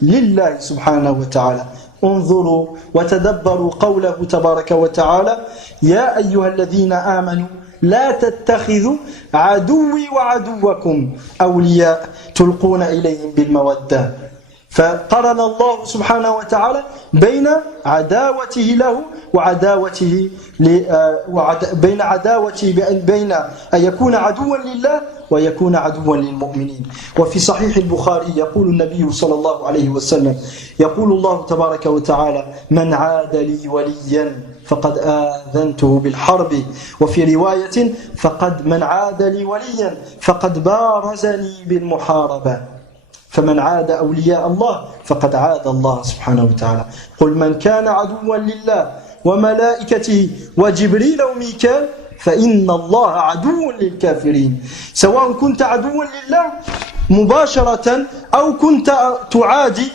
لله سبحانه وتعالى. انظروا وتدبروا قوله تبارك وتعالى يا أيها الذين آمنوا لا تتخذوا عدوي وعدوكم أولياء تلقون إليهم بالمودة. فقرن الله سبحانه وتعالى بين عداوته له وعداوته بين عداوته بين أن يكون عدوا لله ويكون عدوا للمؤمنين. وفي صحيح البخاري يقول النبي صلى الله عليه وسلم يقول الله تبارك وتعالى من عاد لي وليا فقد آذنته بالحرب. وفي رواية فقد من عاد لي وليا فقد بارزني بالمحاربة. فمن عاد أولياء الله فقد عاد الله سبحانه وتعالى. قل من كان عدوا لله وملائكته وجبريل وميكال فإن الله عدو للكافرين. سواء كنت عدوا لله مباشرة أو كنت تعادي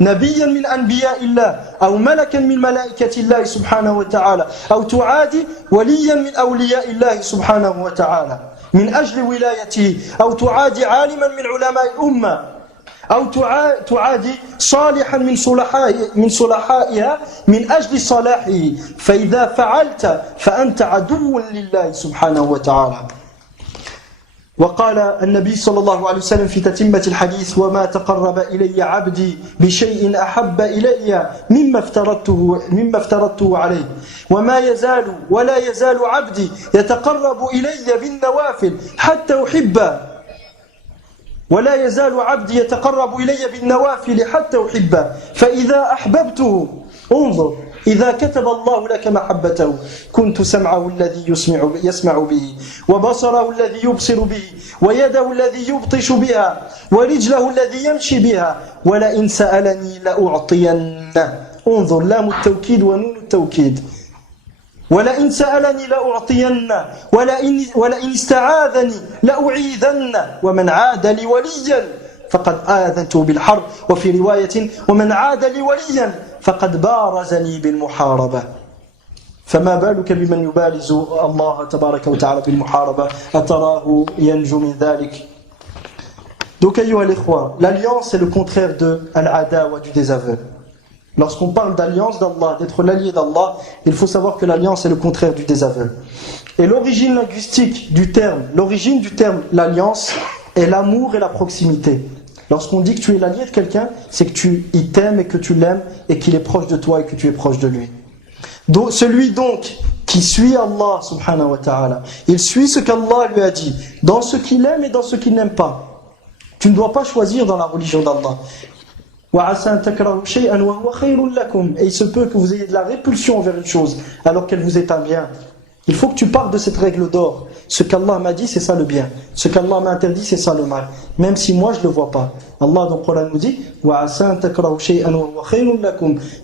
نبيا من أنبياء الله أو ملكا من ملائكة الله سبحانه وتعالى أو تعادي وليا من أولياء الله سبحانه وتعالى من أجل ولايته أو تعادي عالما من علماء الأمة أو تعادي صالحا من صلحائها من أجل صلاحه، فإذا فعلت فأنت عدو لله سبحانه وتعالى. وقال النبي صلى الله عليه وسلم في تتمة الحديث وما تقرب إلي عبدي بشيء أحب إلي مما افترضته عليه وما يزال ولا يزال عبدي يتقرب إلي بالنوافل حتى أحبه ولا يزال عبدي يتقرب إلي بالنوافل حتى أحبه فإذا أحببته انظر إذا كتب الله لك محبته كنت سمعه الذي يسمع به وبصره الذي يبصر به ويده الذي يبطش بها ورجله الذي يمشي بها ولئن سألني لأعطينه. انظر لام التوكيد ونون التوكيد. ولئن سألني لأعطينه ولئن استعاذني لأعيذنه ومن عاد لي وليا فقد آذنته بالحرب. وفي رواية ومن عاد لي وليا فقد بارزني بالمحاربة. فما بالك بمن يبارز الله تبارك وتعالى بالمحاربة أتراه ينجو من ذلك. Donc أيها الإخوة, l'alliance est le contraire de al-adawa, du désaveu. Lorsqu'on parle d'alliance d'Allah, d'être l'allié d'Allah, il faut savoir que l'alliance est le contraire du désaveu. Et l'origine linguistique du terme, l'alliance est l'amour et la proximité. Lorsqu'on dit que tu es l'allié de quelqu'un, c'est que il t'aime et que tu l'aimes et qu'il est proche de toi et que tu es proche de lui. Donc, celui donc qui suit Allah subhanahu wa ta'ala, il suit ce qu'Allah lui a dit, dans ce qu'il aime et dans ce qu'il n'aime pas. Tu ne dois pas choisir dans la religion d'Allah. Et il se peut que vous ayez de la répulsion envers une chose alors qu'elle vous est un bien. Il faut que tu partes de cette règle d'or. Ce qu'Allah m'a dit, c'est ça le bien. Ce qu'Allah m'a interdit, c'est ça le mal. Même si moi je ne le vois pas. Allah dans le Coran nous dit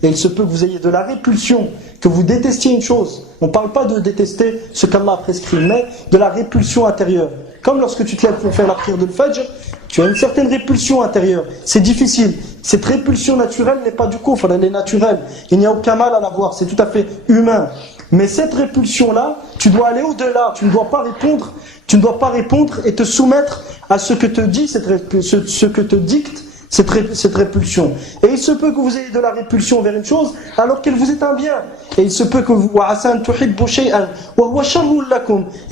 et il se peut que vous ayez de la répulsion, que vous détestiez une chose. On ne parle pas de détester ce qu'Allah a prescrit, mais de la répulsion intérieure. Comme lorsque tu te lèves pour faire la prière de l'Fajr Tu as une certaine répulsion intérieure. C'est difficile. Cette répulsion naturelle n'est pas du kufr, elle est naturelle. Il n'y a aucun mal à l'avoir, c'est tout à fait humain. Mais cette répulsion-là, tu dois aller au-delà. Tu ne dois pas répondre et te soumettre à ce que te dit ce que te dicte cette répulsion. Et il se peut que vous ayez de la répulsion vers une chose alors qu'elle vous est un bien. Et il se peut que vous et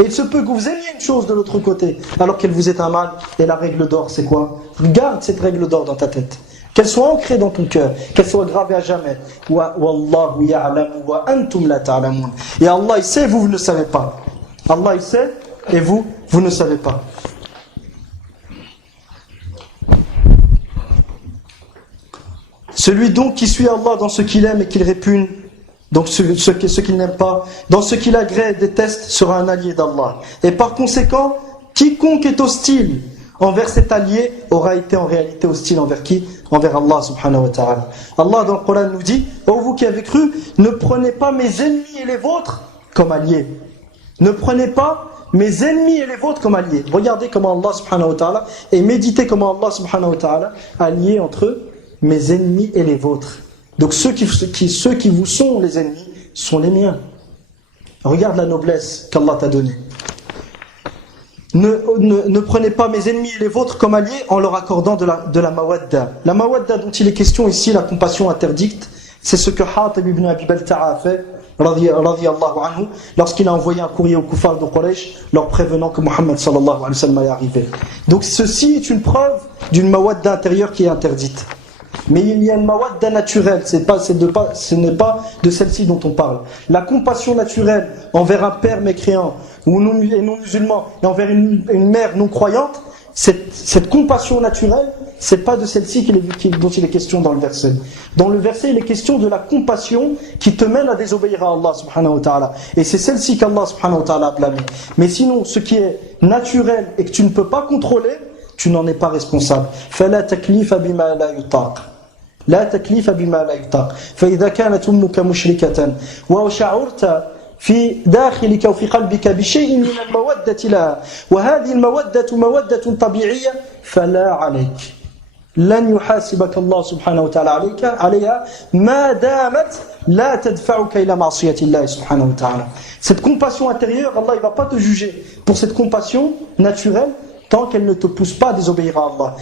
il se peut que vous aimiez une chose de l'autre côté alors qu'elle vous est un mal. Et la règle d'or, c'est quoi? Garde cette règle d'or dans ta tête. Qu'elle soit ancrée dans ton cœur, qu'elle soit gravée à jamais. Wallahu ya'lamu wa antum la ta'lamun. Et Allah il sait, vous ne savez pas. Allah il sait et vous ne savez pas. Celui donc qui suit Allah dans ce qu'il aime et qu'il répugne, donc ce qu'il n'aime pas, dans ce qu'il agrée et déteste, sera un allié d'Allah. Et par conséquent, quiconque est hostile envers cet allié aura été en réalité hostile envers qui? Envers Allah subhanahu wa ta'ala. Allah dans le Coran nous dit: ô vous qui avez cru, ne prenez pas mes ennemis et les vôtres comme alliés. Ne prenez pas mes ennemis et les vôtres comme alliés. Regardez comment Allah subhanahu wa ta'ala, et méditez comment Allah subhanahu wa ta'ala a lié entre eux mes ennemis et les vôtres. Donc ceux qui vous sont les ennemis sont les miens. Regarde la noblesse qu'Allah t'a donnée. Ne prenez pas mes ennemis et les vôtres comme alliés en leur accordant de la mawadda. La mawadda dont il est question ici, la compassion interdite, c'est ce que Hatib ibn Abi Balta'a a fait, radiyallahu anhu, lorsqu'il a envoyé un courrier aux kuffar de Quraysh, leur prévenant que Muhammad sallallahu alayhi wa sallam est arrivé. Donc ceci est une preuve d'une mawadda intérieure qui est interdite. Mais il y a une mawadda naturelle, ce n'est pas de celle-ci dont on parle. La compassion naturelle envers un père mécréant ou non musulman et envers une mère non croyante, cette compassion naturelle, c'est pas de celle-ci dont il est question dans le verset. Dans le verset, il est question de la compassion qui te mène à désobéir à Allah subhanahu wa ta'ala. Et c'est celle-ci qu'Allah subhanahu wa ta'ala a blâmée. Mais sinon, ce qui est naturel et que tu ne peux pas contrôler, tu n'en es pas responsable. فَلَا تَكْلِيفَ بِمَا لَا يُطَاقُ لا تكليف بما لا يطاق فإذا كانت أمك مشركة وشعرت في داخلك وفي قلبك بشيء من المودة لها وهذه المودة مودة طبيعية فلا عليك لن يحاسبك الله سبحانه وتعالى عليها ما دامت لا تدفعك إلى معصية الله سبحانه وتعالى. Cette compassion intérieure, Allah ne va pas te juger pour cette compassion naturelle tant qu'elle ne te pousse pas à désobéir à Allah.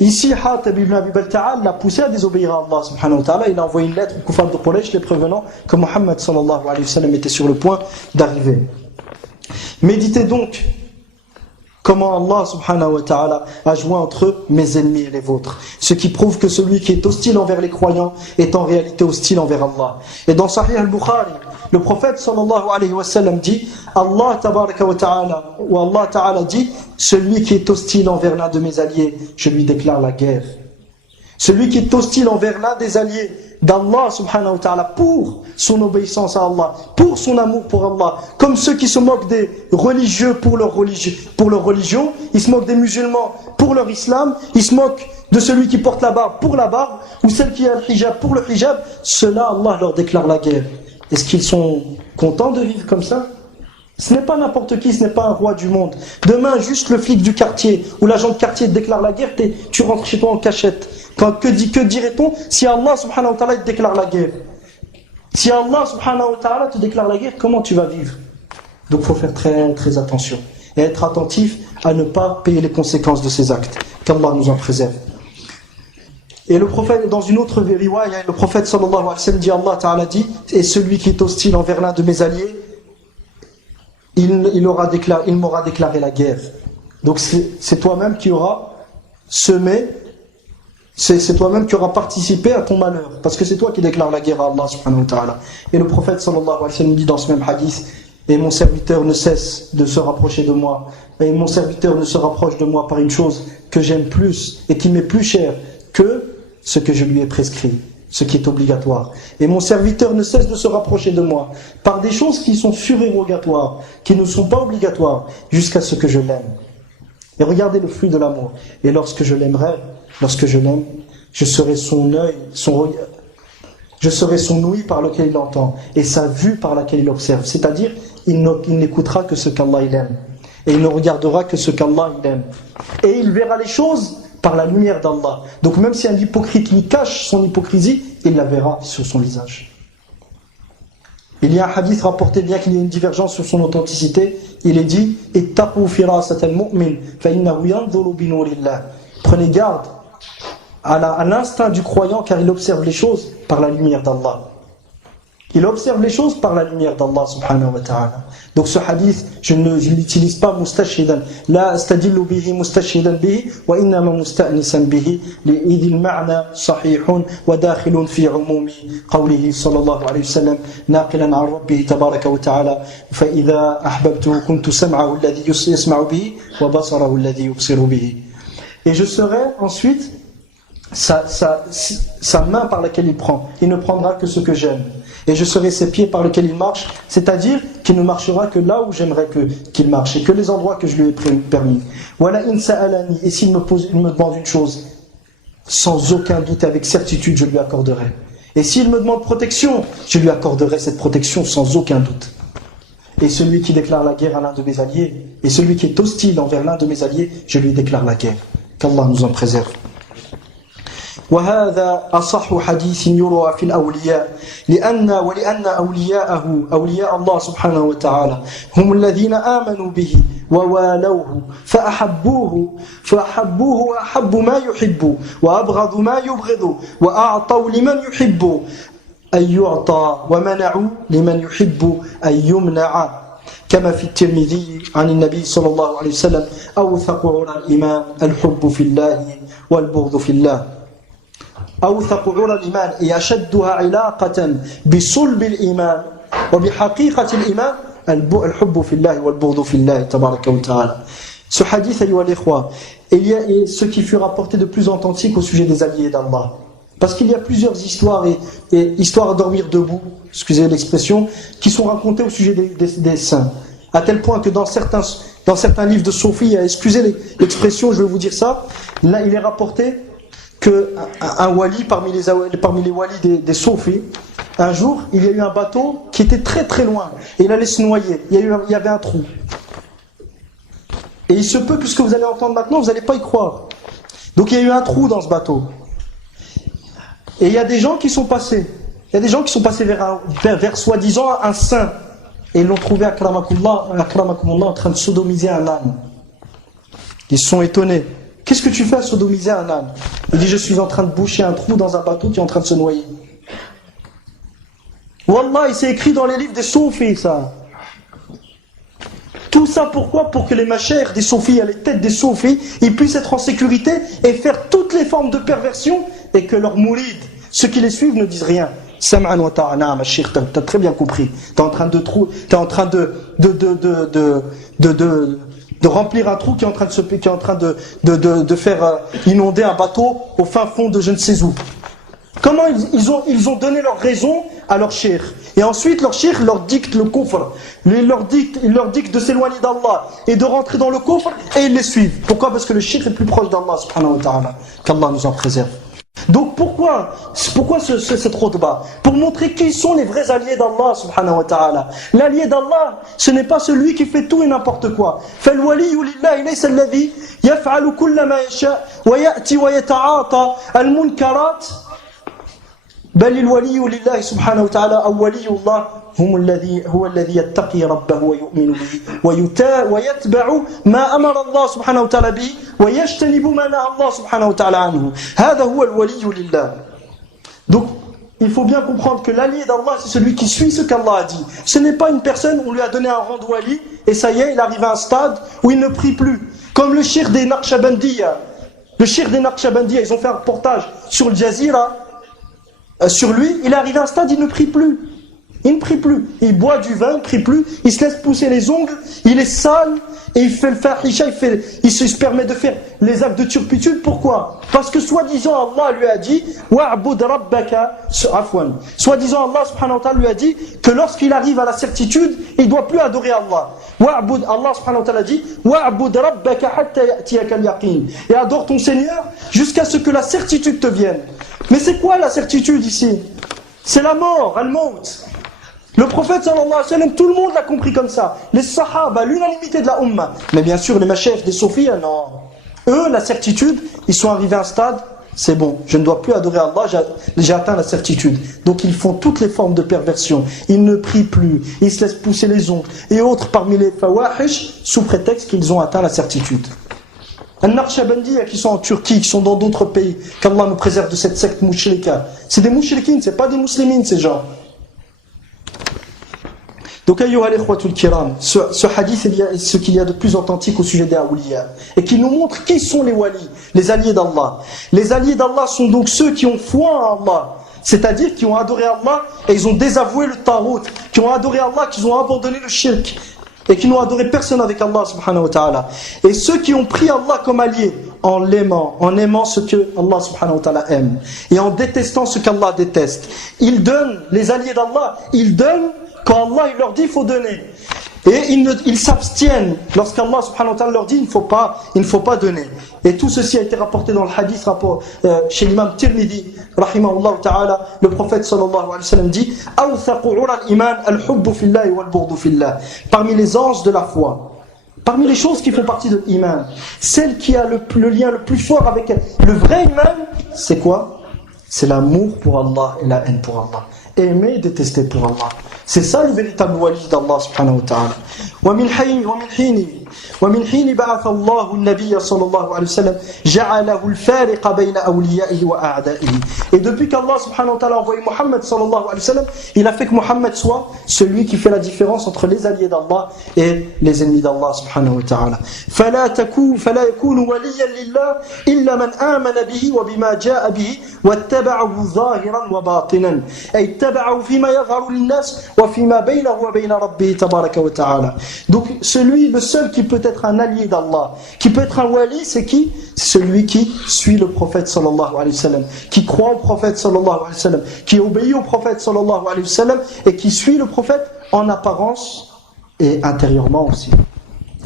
Ici, Hatib ibn Abi Balta'a l'a poussé à désobéir à Allah subhanahu wa ta'ala. Il a envoyé une lettre au kuffar de Quraysh les prévenant que Muhammad sallallahu alayhi wa sallam était sur le point d'arriver. Méditez donc comment Allah subhanahu wa ta'ala a joint entre eux mes ennemis et les vôtres. Ce qui prouve que celui qui est hostile envers les croyants est en réalité hostile envers Allah. Et dans Sahih al-Bukhari, le prophète sallallahu alayhi wa sallam dit: Allah tabaraka wa ta'ala, ou Allah ta'ala dit: celui qui est hostile envers l'un de mes alliés, je lui déclare la guerre. Celui qui est hostile envers l'un des alliés d'Allah subhanahu wa ta'ala pour son obéissance à Allah, pour son amour pour Allah, comme ceux qui se moquent des religieux pour leur religion, ils se moquent des musulmans pour leur islam, ils se moquent de celui qui porte la barbe pour la barbe, ou celle qui a le hijab pour le hijab, ceux-là, Allah leur déclare la guerre. Est-ce qu'ils sont contents de vivre comme ça? Ce n'est pas n'importe qui, ce n'est pas un roi du monde. Demain, juste le flic du quartier ou l'agent de quartier te déclare la guerre, tu rentres chez toi en cachette. Que dirait-on si Allah subhanahu wa ta'ala te déclare la guerre? Si Allah subhanahu wa ta'ala te déclare la guerre, comment tu vas vivre? Donc il faut faire très très attention et être attentif à ne pas payer les conséquences de ces actes. Qu'Allah nous en préserve. Et le prophète, dans une autre riwaya, le prophète sallallahu alayhi wa sallam dit, Allah ta'ala dit: et celui qui est hostile envers l'un de mes alliés, il m'aura déclaré la guerre. Donc c'est toi-même qui auras semé, c'est toi-même qui auras participé à ton malheur, parce que c'est toi qui déclares la guerre à Allah subhanahu wa ta'ala. Et le prophète sallallahu alayhi wa sallam dit dans ce même hadith: et mon serviteur ne cesse de se rapprocher de moi, et mon serviteur ne se rapproche de moi par une chose que j'aime plus et qui m'est plus chère que ce que je lui ai prescrit, ce qui est obligatoire. Et mon serviteur ne cesse de se rapprocher de moi par des choses qui sont surérogatoires, qui ne sont pas obligatoires, jusqu'à ce que je l'aime. Et regardez le fruit de l'amour. Et lorsque je l'aime, je serai son œil, je serai son ouïe par lequel il entend, et sa vue par laquelle il observe. C'est-à-dire, il n'écoutera que ce qu'Allah il aime. et il ne regardera que ce qu'Allah il aime. Et il verra les choses par la lumière d'Allah. Donc même si un hypocrite lui cache son hypocrisie, il la verra sur son visage. Il y a un hadith rapporté, bien qu'il y ait une divergence sur son authenticité, il est dit « Ittaqu firasat al-mu'min, fa innahu yanzuru bi nurillah » Prenez garde à l'instinct du croyant, car il observe les choses par la lumière d'Allah. Il observe les choses par la lumière d'Allah subhanahu wa ta'ala. Donc ce hadith, je ne l'utilise pas mustashhidan. La astadillu bihi mustashhidan bihi, wa innama musta'nisan bihi, li'idil ma'na sahihun, wa dakhilun fi umumi qawlihi sallallahu alayhi wa sallam, naqilan an rabbihi tabaraka wa ta'ala, fa idha ahbabtuhu kuntu sam'ahu alladhi yasma'u bihi, wa basarahu alladhi yubsiru bihi. Et je serai ensuite sa main par laquelle il prend. Il ne prendra que ce que j'aime. Et je serai ses pieds par lesquels il marche, c'est-à-dire qu'il ne marchera que là où j'aimerais qu'il marche, et que les endroits que je lui ai permis. Voilà in sa'alani, et s'il me demande une chose, sans aucun doute, avec certitude, je lui accorderai. Et s'il me demande protection, je lui accorderai cette protection sans aucun doute. Et celui qui déclare la guerre à l'un de mes alliés, et celui qui est hostile envers l'un de mes alliés, je lui déclare la guerre. Qu'Allah nous en préserve. وهذا أصح حديث يروى في الأولياء لأن أولياءه أولياء الله سبحانه وتعالى هم الذين آمنوا به ووالوه فأحبوه وأحب ما يحب وأبغض ما يبغض وأعطوا لمن يحب أن يعطى ومنعوا لمن يحب أن يمنع كما في الترمذي عن النبي صلى الله عليه وسلم أوثق عرى الإيمان الحب في الله والبغض في الله أوثق عرى الإيمان يشدها علاقة بصلب الإيمان وبحقيقة الإيمان الحب في الله والبغض في الله تبارك وتعالى. Ce hadith, ayyuha l'ikhwa, il y a ce qui fut rapporté de plus authentique au sujet des alliés d'Allah. Parce qu'il y a plusieurs histoires et histoires à dormir debout, excusez l'expression, qui sont racontées au sujet des saints. À tel point que dans certains livres de Sophie, excusez l'expression, je vais vous dire ça, là il est rapporté qu'un wali parmi les walis des Sophis, un jour, il y a eu un bateau qui était très très loin et il allait se noyer. Il y avait un trou. Et il se peut, puisque vous allez entendre maintenant, vous n'allez pas y croire. Donc il y a eu un trou dans ce bateau. Et il y a des gens qui sont passés. Il y a des gens qui sont passés vers soi-disant un saint. Et ils l'ont trouvé akramakumullah en train de sodomiser un âne. Ils se sont étonnés. Qu'est-ce que tu fais à sodomiser un âne? Il dit, je suis en train de boucher un trou dans un bateau qui est en train de se noyer. Wallah, il s'est écrit dans les livres des soufis, ça. Tout ça pourquoi? Pour que les machères des soufis, les têtes des soufis, ils puissent être en sécurité et faire toutes les formes de perversion et que leurs mourides, ceux qui les suivent, ne disent rien. Sam'an wa ta'ana, ma chère, t'as très bien compris. T'es en train de remplir un trou qui est en train de faire inonder un bateau au fin fond de je ne sais où. Comment ils ont donné leur raison à leur cheikh. Et ensuite leur cheikh leur dicte le kufr. Il leur dicte de s'éloigner d'Allah et de rentrer dans le kufr et ils les suivent. Pourquoi? Parce que le cheikh est plus proche d'Allah subhanahu wa ta'ala. Qu'Allah nous en préserve. Donc pourquoi cette khutbah? Pour montrer qui sont les vrais alliés d'Allah subhanahu wa ta'ala. L'allié d'Allah, ce n'est pas celui qui fait tout et n'importe quoi. فالولي لله ليس الذي يفعل كل ما يشاء ويأتي ويتعاطى المنكرات بل الولي لله سبحانه وتعالى أو ولي الله هو الذي يتقي ربه ويؤمن به ويتبع ما أمر الله سبحانه وتعالى به ويجتنب ما نهى الله سبحانه وتعالى عنه. هذا هو الولي لله. Donc il faut bien comprendre que l'allié d'Allah, c'est celui qui suit ce qu'Allah a dit. Ce n'est pas une personne, on lui a donné un rang de wali et ça y est, il arrive à un stade où il ne prie plus. Comme le cheikh des Naqshbandiya. Le cheikh des Naqshbandiya, ils ont fait un reportage sur le Jazira. Sur lui, il est arrivé à un stade, il ne prie plus. Il ne prie plus. Il boit du vin, il ne prie plus. Il se laisse pousser les ongles, il est sale, et il fait le fahisha, il se permet de faire les actes de turpitude. Pourquoi? Parce que soi-disant Allah lui a dit wa'bud rabbaka afwan. Soi-disant Allah subhanahu wa ta'ala lui a dit que lorsqu'il arrive à la certitude, il ne doit plus adorer Allah. Allah subhanahu wa ta'ala dit wa'bud rabbaka hatta ya'tiyaka al-yaqin. Et adore ton Seigneur jusqu'à ce que la certitude te vienne. Mais c'est quoi la certitude ici? C'est la mort, al-maut. Le prophète sallallahu alayhi wa sallam, tout le monde l'a compris comme ça. Les sahaba, l'unanimité de la ummah. Mais bien sûr, les machayikh des soufis, non. Eux, la certitude, ils sont arrivés à un stade, c'est bon, je ne dois plus adorer Allah, j'ai atteint la certitude. Donc ils font toutes les formes de perversion. Ils ne prient plus, ils se laissent pousser les ongles. Et autres parmi les fawahish, sous prétexte qu'ils ont atteint la certitude. Un Naqshbandiya qui sont en Turquie, qui sont dans d'autres pays, qu'Allah nous préserve de cette secte mouchrika. C'est des mouchrikines, c'est pas des muslimines ces gens. Donc, ayyuha al-ikhwatul kiram, ce hadith est ce qu'il y a de plus authentique au sujet des awliya, et qui nous montre qui sont les walis, les alliés d'Allah. Les alliés d'Allah sont donc ceux qui ont foi en Allah, c'est-à-dire qui ont adoré Allah et ils ont désavoué le tarout, qui ont adoré Allah, qui ont abandonné le shirk, et qui n'ont adoré personne avec Allah subhanahu wa ta'ala. Et ceux qui ont pris Allah comme allié, en aimant ce que Allah subhanahu wa ta'ala aime, et en détestant ce qu'Allah déteste. Ils donnent, les alliés d'Allah, ils donnent quand Allah il leur dit il faut donner. Et ils s'abstiennent lorsqu'Allah subhanahu wa ta'ala leur dit il ne faut pas donner. Et tout ceci a été rapporté dans le hadith chez l'imam Tirmidhi rahimahullah ta'ala. Le prophète sallallahu alayhi wa sallam dit awthaqu ura al-iman al-hubbu fillahi wal-bughdu fillah. Parmi les anges de la foi, parmi les choses qui font partie de l'iman, celle qui a le lien le plus fort avec elle, le vrai iman, c'est quoi? C'est l'amour pour Allah et la haine pour Allah. Aimer et détester pour Allah. C'est ça le véritable wali d'Allah subhanahu wa ta'ala. ومن حين بعث الله النبي صلى الله عليه وسلم جعله الفارق بين أوليائه وأعدائه. Et depuis qu'Allah subhanahu wa ta'ala a envoyé Muhammad sallallahu alayhi wa sallam, il a fait que Muhammad soit celui qui fait la différence entre les alliés d'Allah et les ennemis d'Allah subhanahu wa ta'ala. فلا يكون وليا لله إلا من آمن به وبما جاء به واتبعه ظاهرا وباطنا أي اتبعه فيما يظهر للناس وفيما بينه وبين ربه تبارك وتعالى. Donc le seul qui peut être un allié d'Allah, qui peut être un wali, c'est qui? C'est celui qui suit le prophète sallallahu alayhi wa sallam, qui croit au prophète sallallahu alayhi wa sallam, qui obéit au prophète sallallahu alayhi wa sallam et qui suit le prophète en apparence et intérieurement aussi.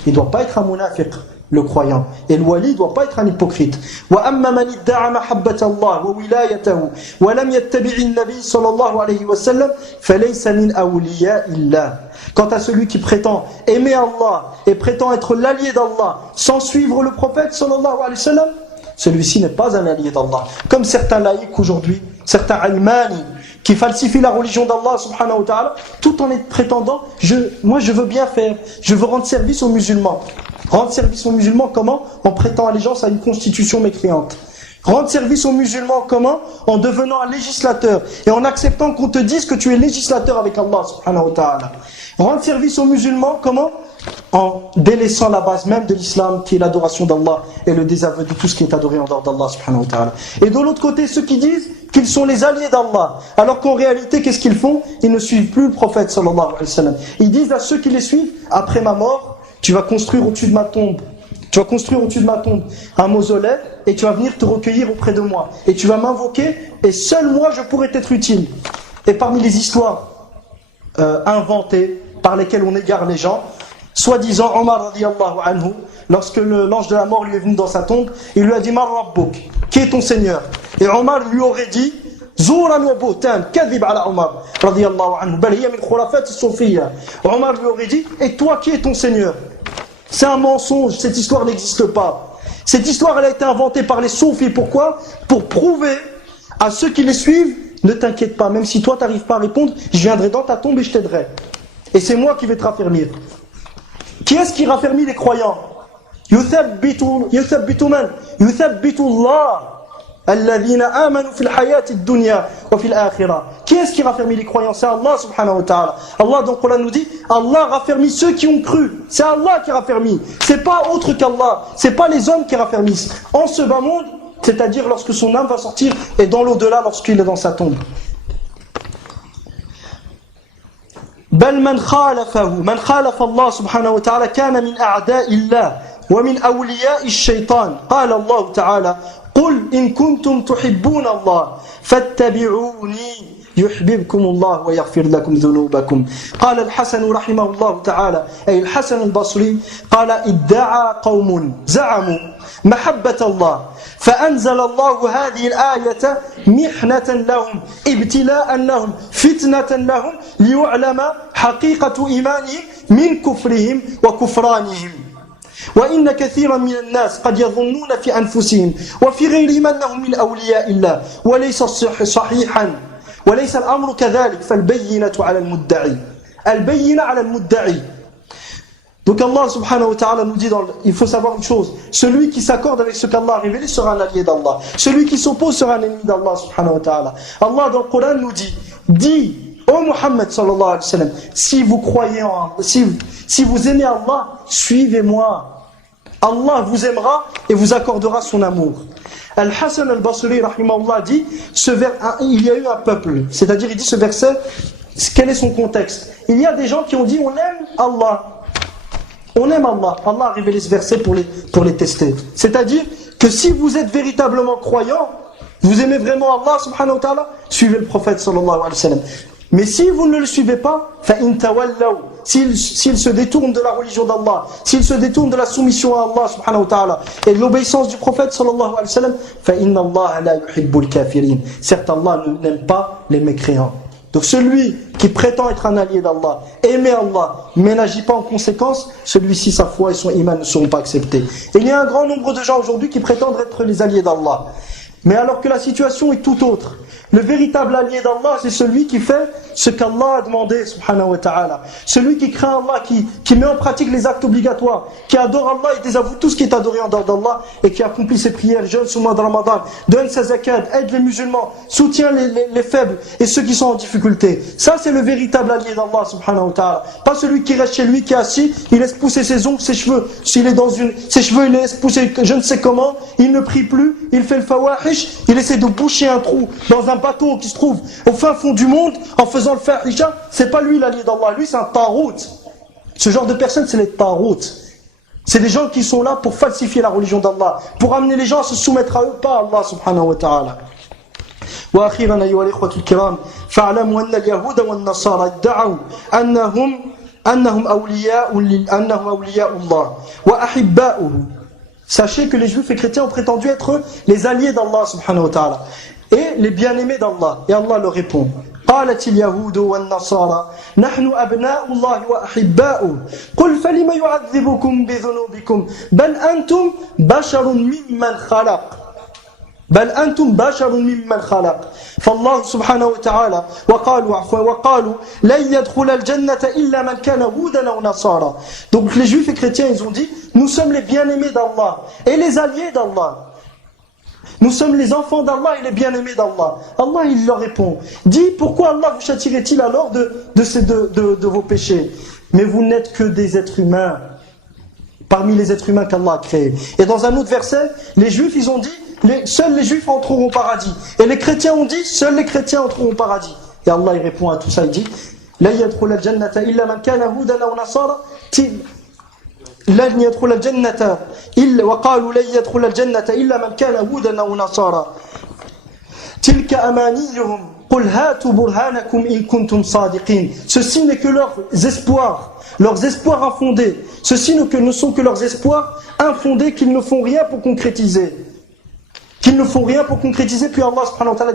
Il ne doit pas être un munafiq, le croyant. Et le wali ne doit pas être un hypocrite. وَأَمَّا مَنِ ادَّعَى مَحَبَّةَ اللَّهِ وَوِلَايَتَهُ وَلَمْ يَتَّبِعِ النَّبِيَّ صلى الله عليه وسلم فَلَيْسَ مِنْ أَوْلِيَاءِ اللَّهِ. Quant à celui qui prétend aimer Allah et prétend être l'allié d'Allah sans suivre le prophète sallallahu alayhi wa sallam, celui-ci n'est pas un allié d'Allah. Comme certains laïcs aujourd'hui, certains almani, qui falsifient la religion d'Allah subhanahu wa ta'ala, tout en prétendant, moi je veux bien faire, je veux rendre service aux musulmans. Rendre service aux musulmans comment? En prêtant allégeance à une constitution mécréante. Rendre service aux musulmans comment? En devenant un législateur et en acceptant qu'on te dise que tu es législateur avec Allah subhanahu wa ta'ala. Rendre service aux musulmans comment? En délaissant la base même de l'islam qui est l'adoration d'Allah et le désaveu de tout ce qui est adoré en dehors d'Allah subhanahu wa ta'ala. Et de l'autre côté, ceux qui disent qu'ils sont les alliés d'Allah, alors qu'en réalité, qu'est-ce qu'ils font? Ils ne suivent plus le prophète sallallahu alayhi wa sallam. Ils disent à ceux qui les suivent, après ma mort, tu vas construire au-dessus de ma tombe. Tu vas construire au-dessus de ma tombe un mausolée et tu vas venir te recueillir auprès de moi. Et tu vas m'invoquer et seul moi je pourrai t'être utile. Et parmi les histoires inventées par lesquelles on égare les gens, soi-disant Omar radiyallahu anhu, lorsque l'ange de la mort lui est venu dans sa tombe, il lui a dit Mar Rabbuk, qui est ton Seigneur? Et Omar lui aurait dit Zouran wa buhtan, kadhib ala Omar radiyallahu anhu, bal hiya min khurafat as-soufiyya. Omar lui aurait dit et toi qui est ton Seigneur? C'est un mensonge, cette histoire n'existe pas. Cette histoire elle a été inventée par les soufis. Pourquoi? Pour prouver à ceux qui les suivent, ne t'inquiète pas, même si toi tu n'arrives pas à répondre, je viendrai dans ta tombe et je t'aiderai. Et c'est moi qui vais te raffermir. Qui est-ce qui raffermit les croyants? Yuthabbitu man? Yuthabbitu Allah alladhina amanu fil hayati dunya wa fil akhirah. Qui est-ce qui raffermit les croyants? C'est Allah subhanahu wa ta'ala. Allah dans le Coran nous dit Allah raffermit ceux qui ont cru. C'est Allah qui raffermit. C'est pas autre qu'Allah. C'est pas les hommes qui raffermissent. En ce bas monde, c'est-à-dire lorsque son âme va sortir et dans l'au-delà lorsqu'il est dans sa tombe. بل من خالف الله سبحانه وتعالى كان من أعداء الله ومن أولياء الشيطان. قال الله تعالى قل إن كنتم تحبون الله فاتبعوني يحببكم الله ويغفر لكم ذنوبكم. قال الحسن رحمه الله تعالى أي الحسن البصري قال ادعى قوم زعموا محبة الله فأنزل الله هذه الآية محنة لهم ابتلاء لهم فتنة لهم ليعلم حقيقة إيمانهم من كفرهم وكفرانهم. وإن كثيرا من الناس قد يظنون في أنفسهم وفي غيرهم أنهم من أولياء الله وليس صحيحا وليس الأمر كذلك فالبينة على المدعي البينة على المدعي. Donc Allah subhanahu wa ta'ala nous dit, il faut savoir une chose, celui qui s'accorde avec ce qu'Allah a révélé sera un allié d'Allah, celui qui s'oppose sera un ennemi d'Allah subhanahu wa ta'ala. Allah dans le Coran nous dit, dis ô Muhammad sallallahu alayhi wa sallam, si vous croyez en si vous aimez Allah, suivez-moi. Allah vous aimera et vous accordera son amour. Al-Hassan al-Basri rahimahullah dit, il y a eu un peuple, c'est-à-dire il dit ce verset, quel est son contexte? Il y a des gens qui ont dit on aime Allah. On aime Allah. Allah a révélé ce verset pour les tester. C'est-à-dire que si vous êtes véritablement croyant, vous aimez vraiment Allah subhanahu wa ta'ala, suivez le prophète sallallahu alayhi wa sallam. Mais si vous ne le suivez pas, فَإِن تَوَلَّوْا s'il se détourne de la religion d'Allah, s'il se détourne de la soumission à Allah subhanahu wa ta'ala et de l'obéissance du prophète sallallahu alayhi wa sallam, فَإِنَّ اللَّهَ لَا يُحِبُّ الْكَافِرِينَ. Certes, Allah n'aime pas les mécréants. Donc celui qui prétend être un allié d'Allah, aimer Allah, mais n'agit pas en conséquence, celui-ci, sa foi et son iman ne seront pas acceptés. Et il y a un grand nombre de gens aujourd'hui qui prétendent être les alliés d'Allah. Mais alors que la situation est tout autre. Le véritable allié d'Allah, c'est celui qui fait ce qu'Allah a demandé, subhanahu wa ta'ala. Celui qui craint Allah, qui met en pratique les actes obligatoires, qui adore Allah et désavoue tout ce qui est adoré en dehors d'Allah, et qui accomplit ses prières, jeûne sous le mois de Ramadan, donne sa zakat, aide les musulmans, soutient les faibles et ceux qui sont en difficulté. Ça, c'est le véritable allié d'Allah, subhanahu wa ta'ala. Pas celui qui reste chez lui, qui est assis, il laisse pousser ses ongles, ses cheveux. S'il est dans ses cheveux, il les laisse pousser je ne sais comment, il ne prie plus, il fait le fawahish, il essaie de boucher un trou dans un bateau qui se trouve au fin fond du monde en faisant le fahisha. C'est pas lui l'allié d'Allah, lui c'est un tarout. Ce genre de personnes, c'est les tarout. C'est des gens qui sont là pour falsifier la religion d'Allah, pour amener les gens à se soumettre à eux, pas à Allah subhanahu wa ta'ala. وأخيرا أيها الإخوة الكرام فاعلموا أن اليهود والنصارى ادعوا أنهم أولياء الله وأحباؤه. Sachez que les juifs et chrétiens ont prétendu être les alliés d'Allah subhanahu wa ta'ala et les bien-aimés d'Allah. Et Allah leur répond, قالت اليهود والنصارى نحن أبناء الله وأحباؤه قل فلم يعذبكم بذنوبكم بل أنتم بشر ممن خلق فالله سبحانه وتعالى وقالوا لن يدخل الجنة إلا من كان هودا أو نصارى. Donc les juifs et chrétiens ils ont dit nous sommes les bien-aimés d'Allah et les alliés d'Allah. Nous sommes les enfants d'Allah et les bien-aimés d'Allah. Allah il leur répond, dit pourquoi Allah vous châtierait-il alors de vos péchés? Mais vous n'êtes que des êtres humains parmi les êtres humains qu'Allah a créés. Et dans un autre verset, les juifs ils ont dit seuls les juifs entreront au paradis. Et les chrétiens ont dit seuls les chrétiens entreront au paradis. Et Allah il répond à tout ça, il dit لن يدخل الجنة إلا من كان هودا أو نصارى لن يدخل الجنة إلا وقالوا لن يدخل الجنة إلا من كان هودا أو نصارى تلك أمانيهم قل هاتوا برهانكم إن كنتم صادقين. Ceci n'est que leurs espoirs infondés. Ceci ne sont que leurs espoirs infondés qu'ils ne font rien pour concrétiser. Puis Allah subhanahu wa ta'ala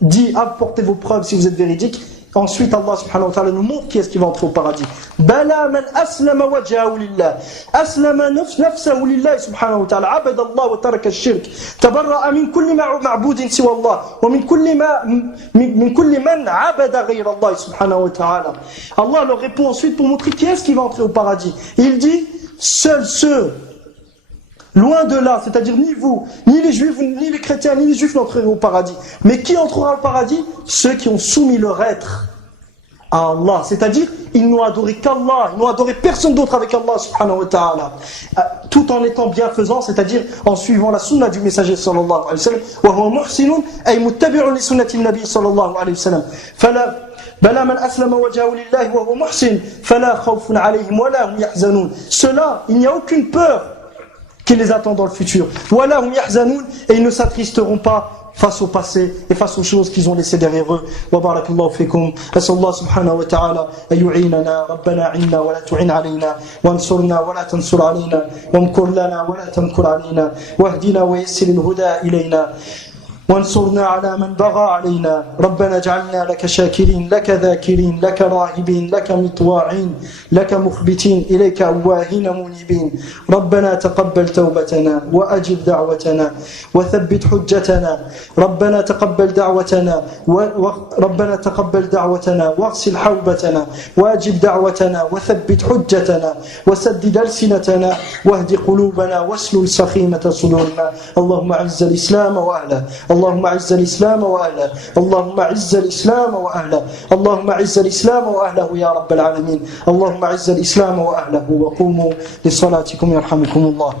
dit apportez vos preuves si vous êtes véridiques. Ensuite Allah subhanahu wa ta'ala nous montre qui est-ce qui va entrer au paradis. Bala man aslama wajhahu lillah, aslama nafsahu lillah subhanahu wa ta'ala, abada Allah wa taraka ash-shirk, tabarra'a min kulli ma'budin siwa Allah wa min kulli man abada ghayra Allah subhanahu wa ta'ala. Allah leur répond ensuite pour montrer qui est-ce qui va entrer au paradis. Et il dit seuls ceux loin de là, c'est-à-dire ni vous, ni les juifs, ni les chrétiens, ni les juifs n'entreront au paradis. Mais qui entrera au paradis? Ceux qui ont soumis leur être à Allah. C'est-à-dire, ils n'ont adoré qu'Allah, ils n'ont adoré personne d'autre avec Allah subhanahu wa ta'ala. Tout en étant bienfaisants, c'est-à-dire en suivant la sunna du messager sallallahu alayhi wa sallam. Wa huwa muhsinun ay muttabi'un li sunnati an-nabi sallallahu alayhi wa sallam. Bala man aslama wajhahu lillahi wa huwa muhsin fala khawfun alayhim wa la hum yahzanun. Cela, il n'y a aucune peur qui les attend dans le futur. Voilà hum yahzanoun, et ils ne s'attristeront pas face au passé et face aux choses qu'ils ont laissées derrière eux. Wa barakallahu fikum. Asallahu subhanahu wa ta'ala ayu'inana rabbana inna wa la tu'in alayna wansurna wa la tansur alayna wamkur lana wa la tamkur alayna wahdina wa yassir al-huda ilayna وانصرنا على من بغى علينا ربنا اجعلنا لك شاكرين لك ذاكرين لك راهبين لك مطواعين لك مخبتين إليك أواهين منيبين ربنا تقبل توبتنا وأجب دعوتنا وثبت حجتنا ربنا تقبل دعوتنا ربنا تقبل دعوتنا واغسل حوبتنا وأجب دعوتنا وثبت حجتنا وسدد ألسنتنا واهد قلوبنا واسلل سخيمة صدورنا اللهم أعز الإسلام وأهله اللهم أعز الإسلام وأهله اللهم أعز الإسلام وأهله اللهم أعز الإسلام وأهله يا رب العالمين اللهم أعز الإسلام وأهله وقوموا لصلاتكم يرحمكم الله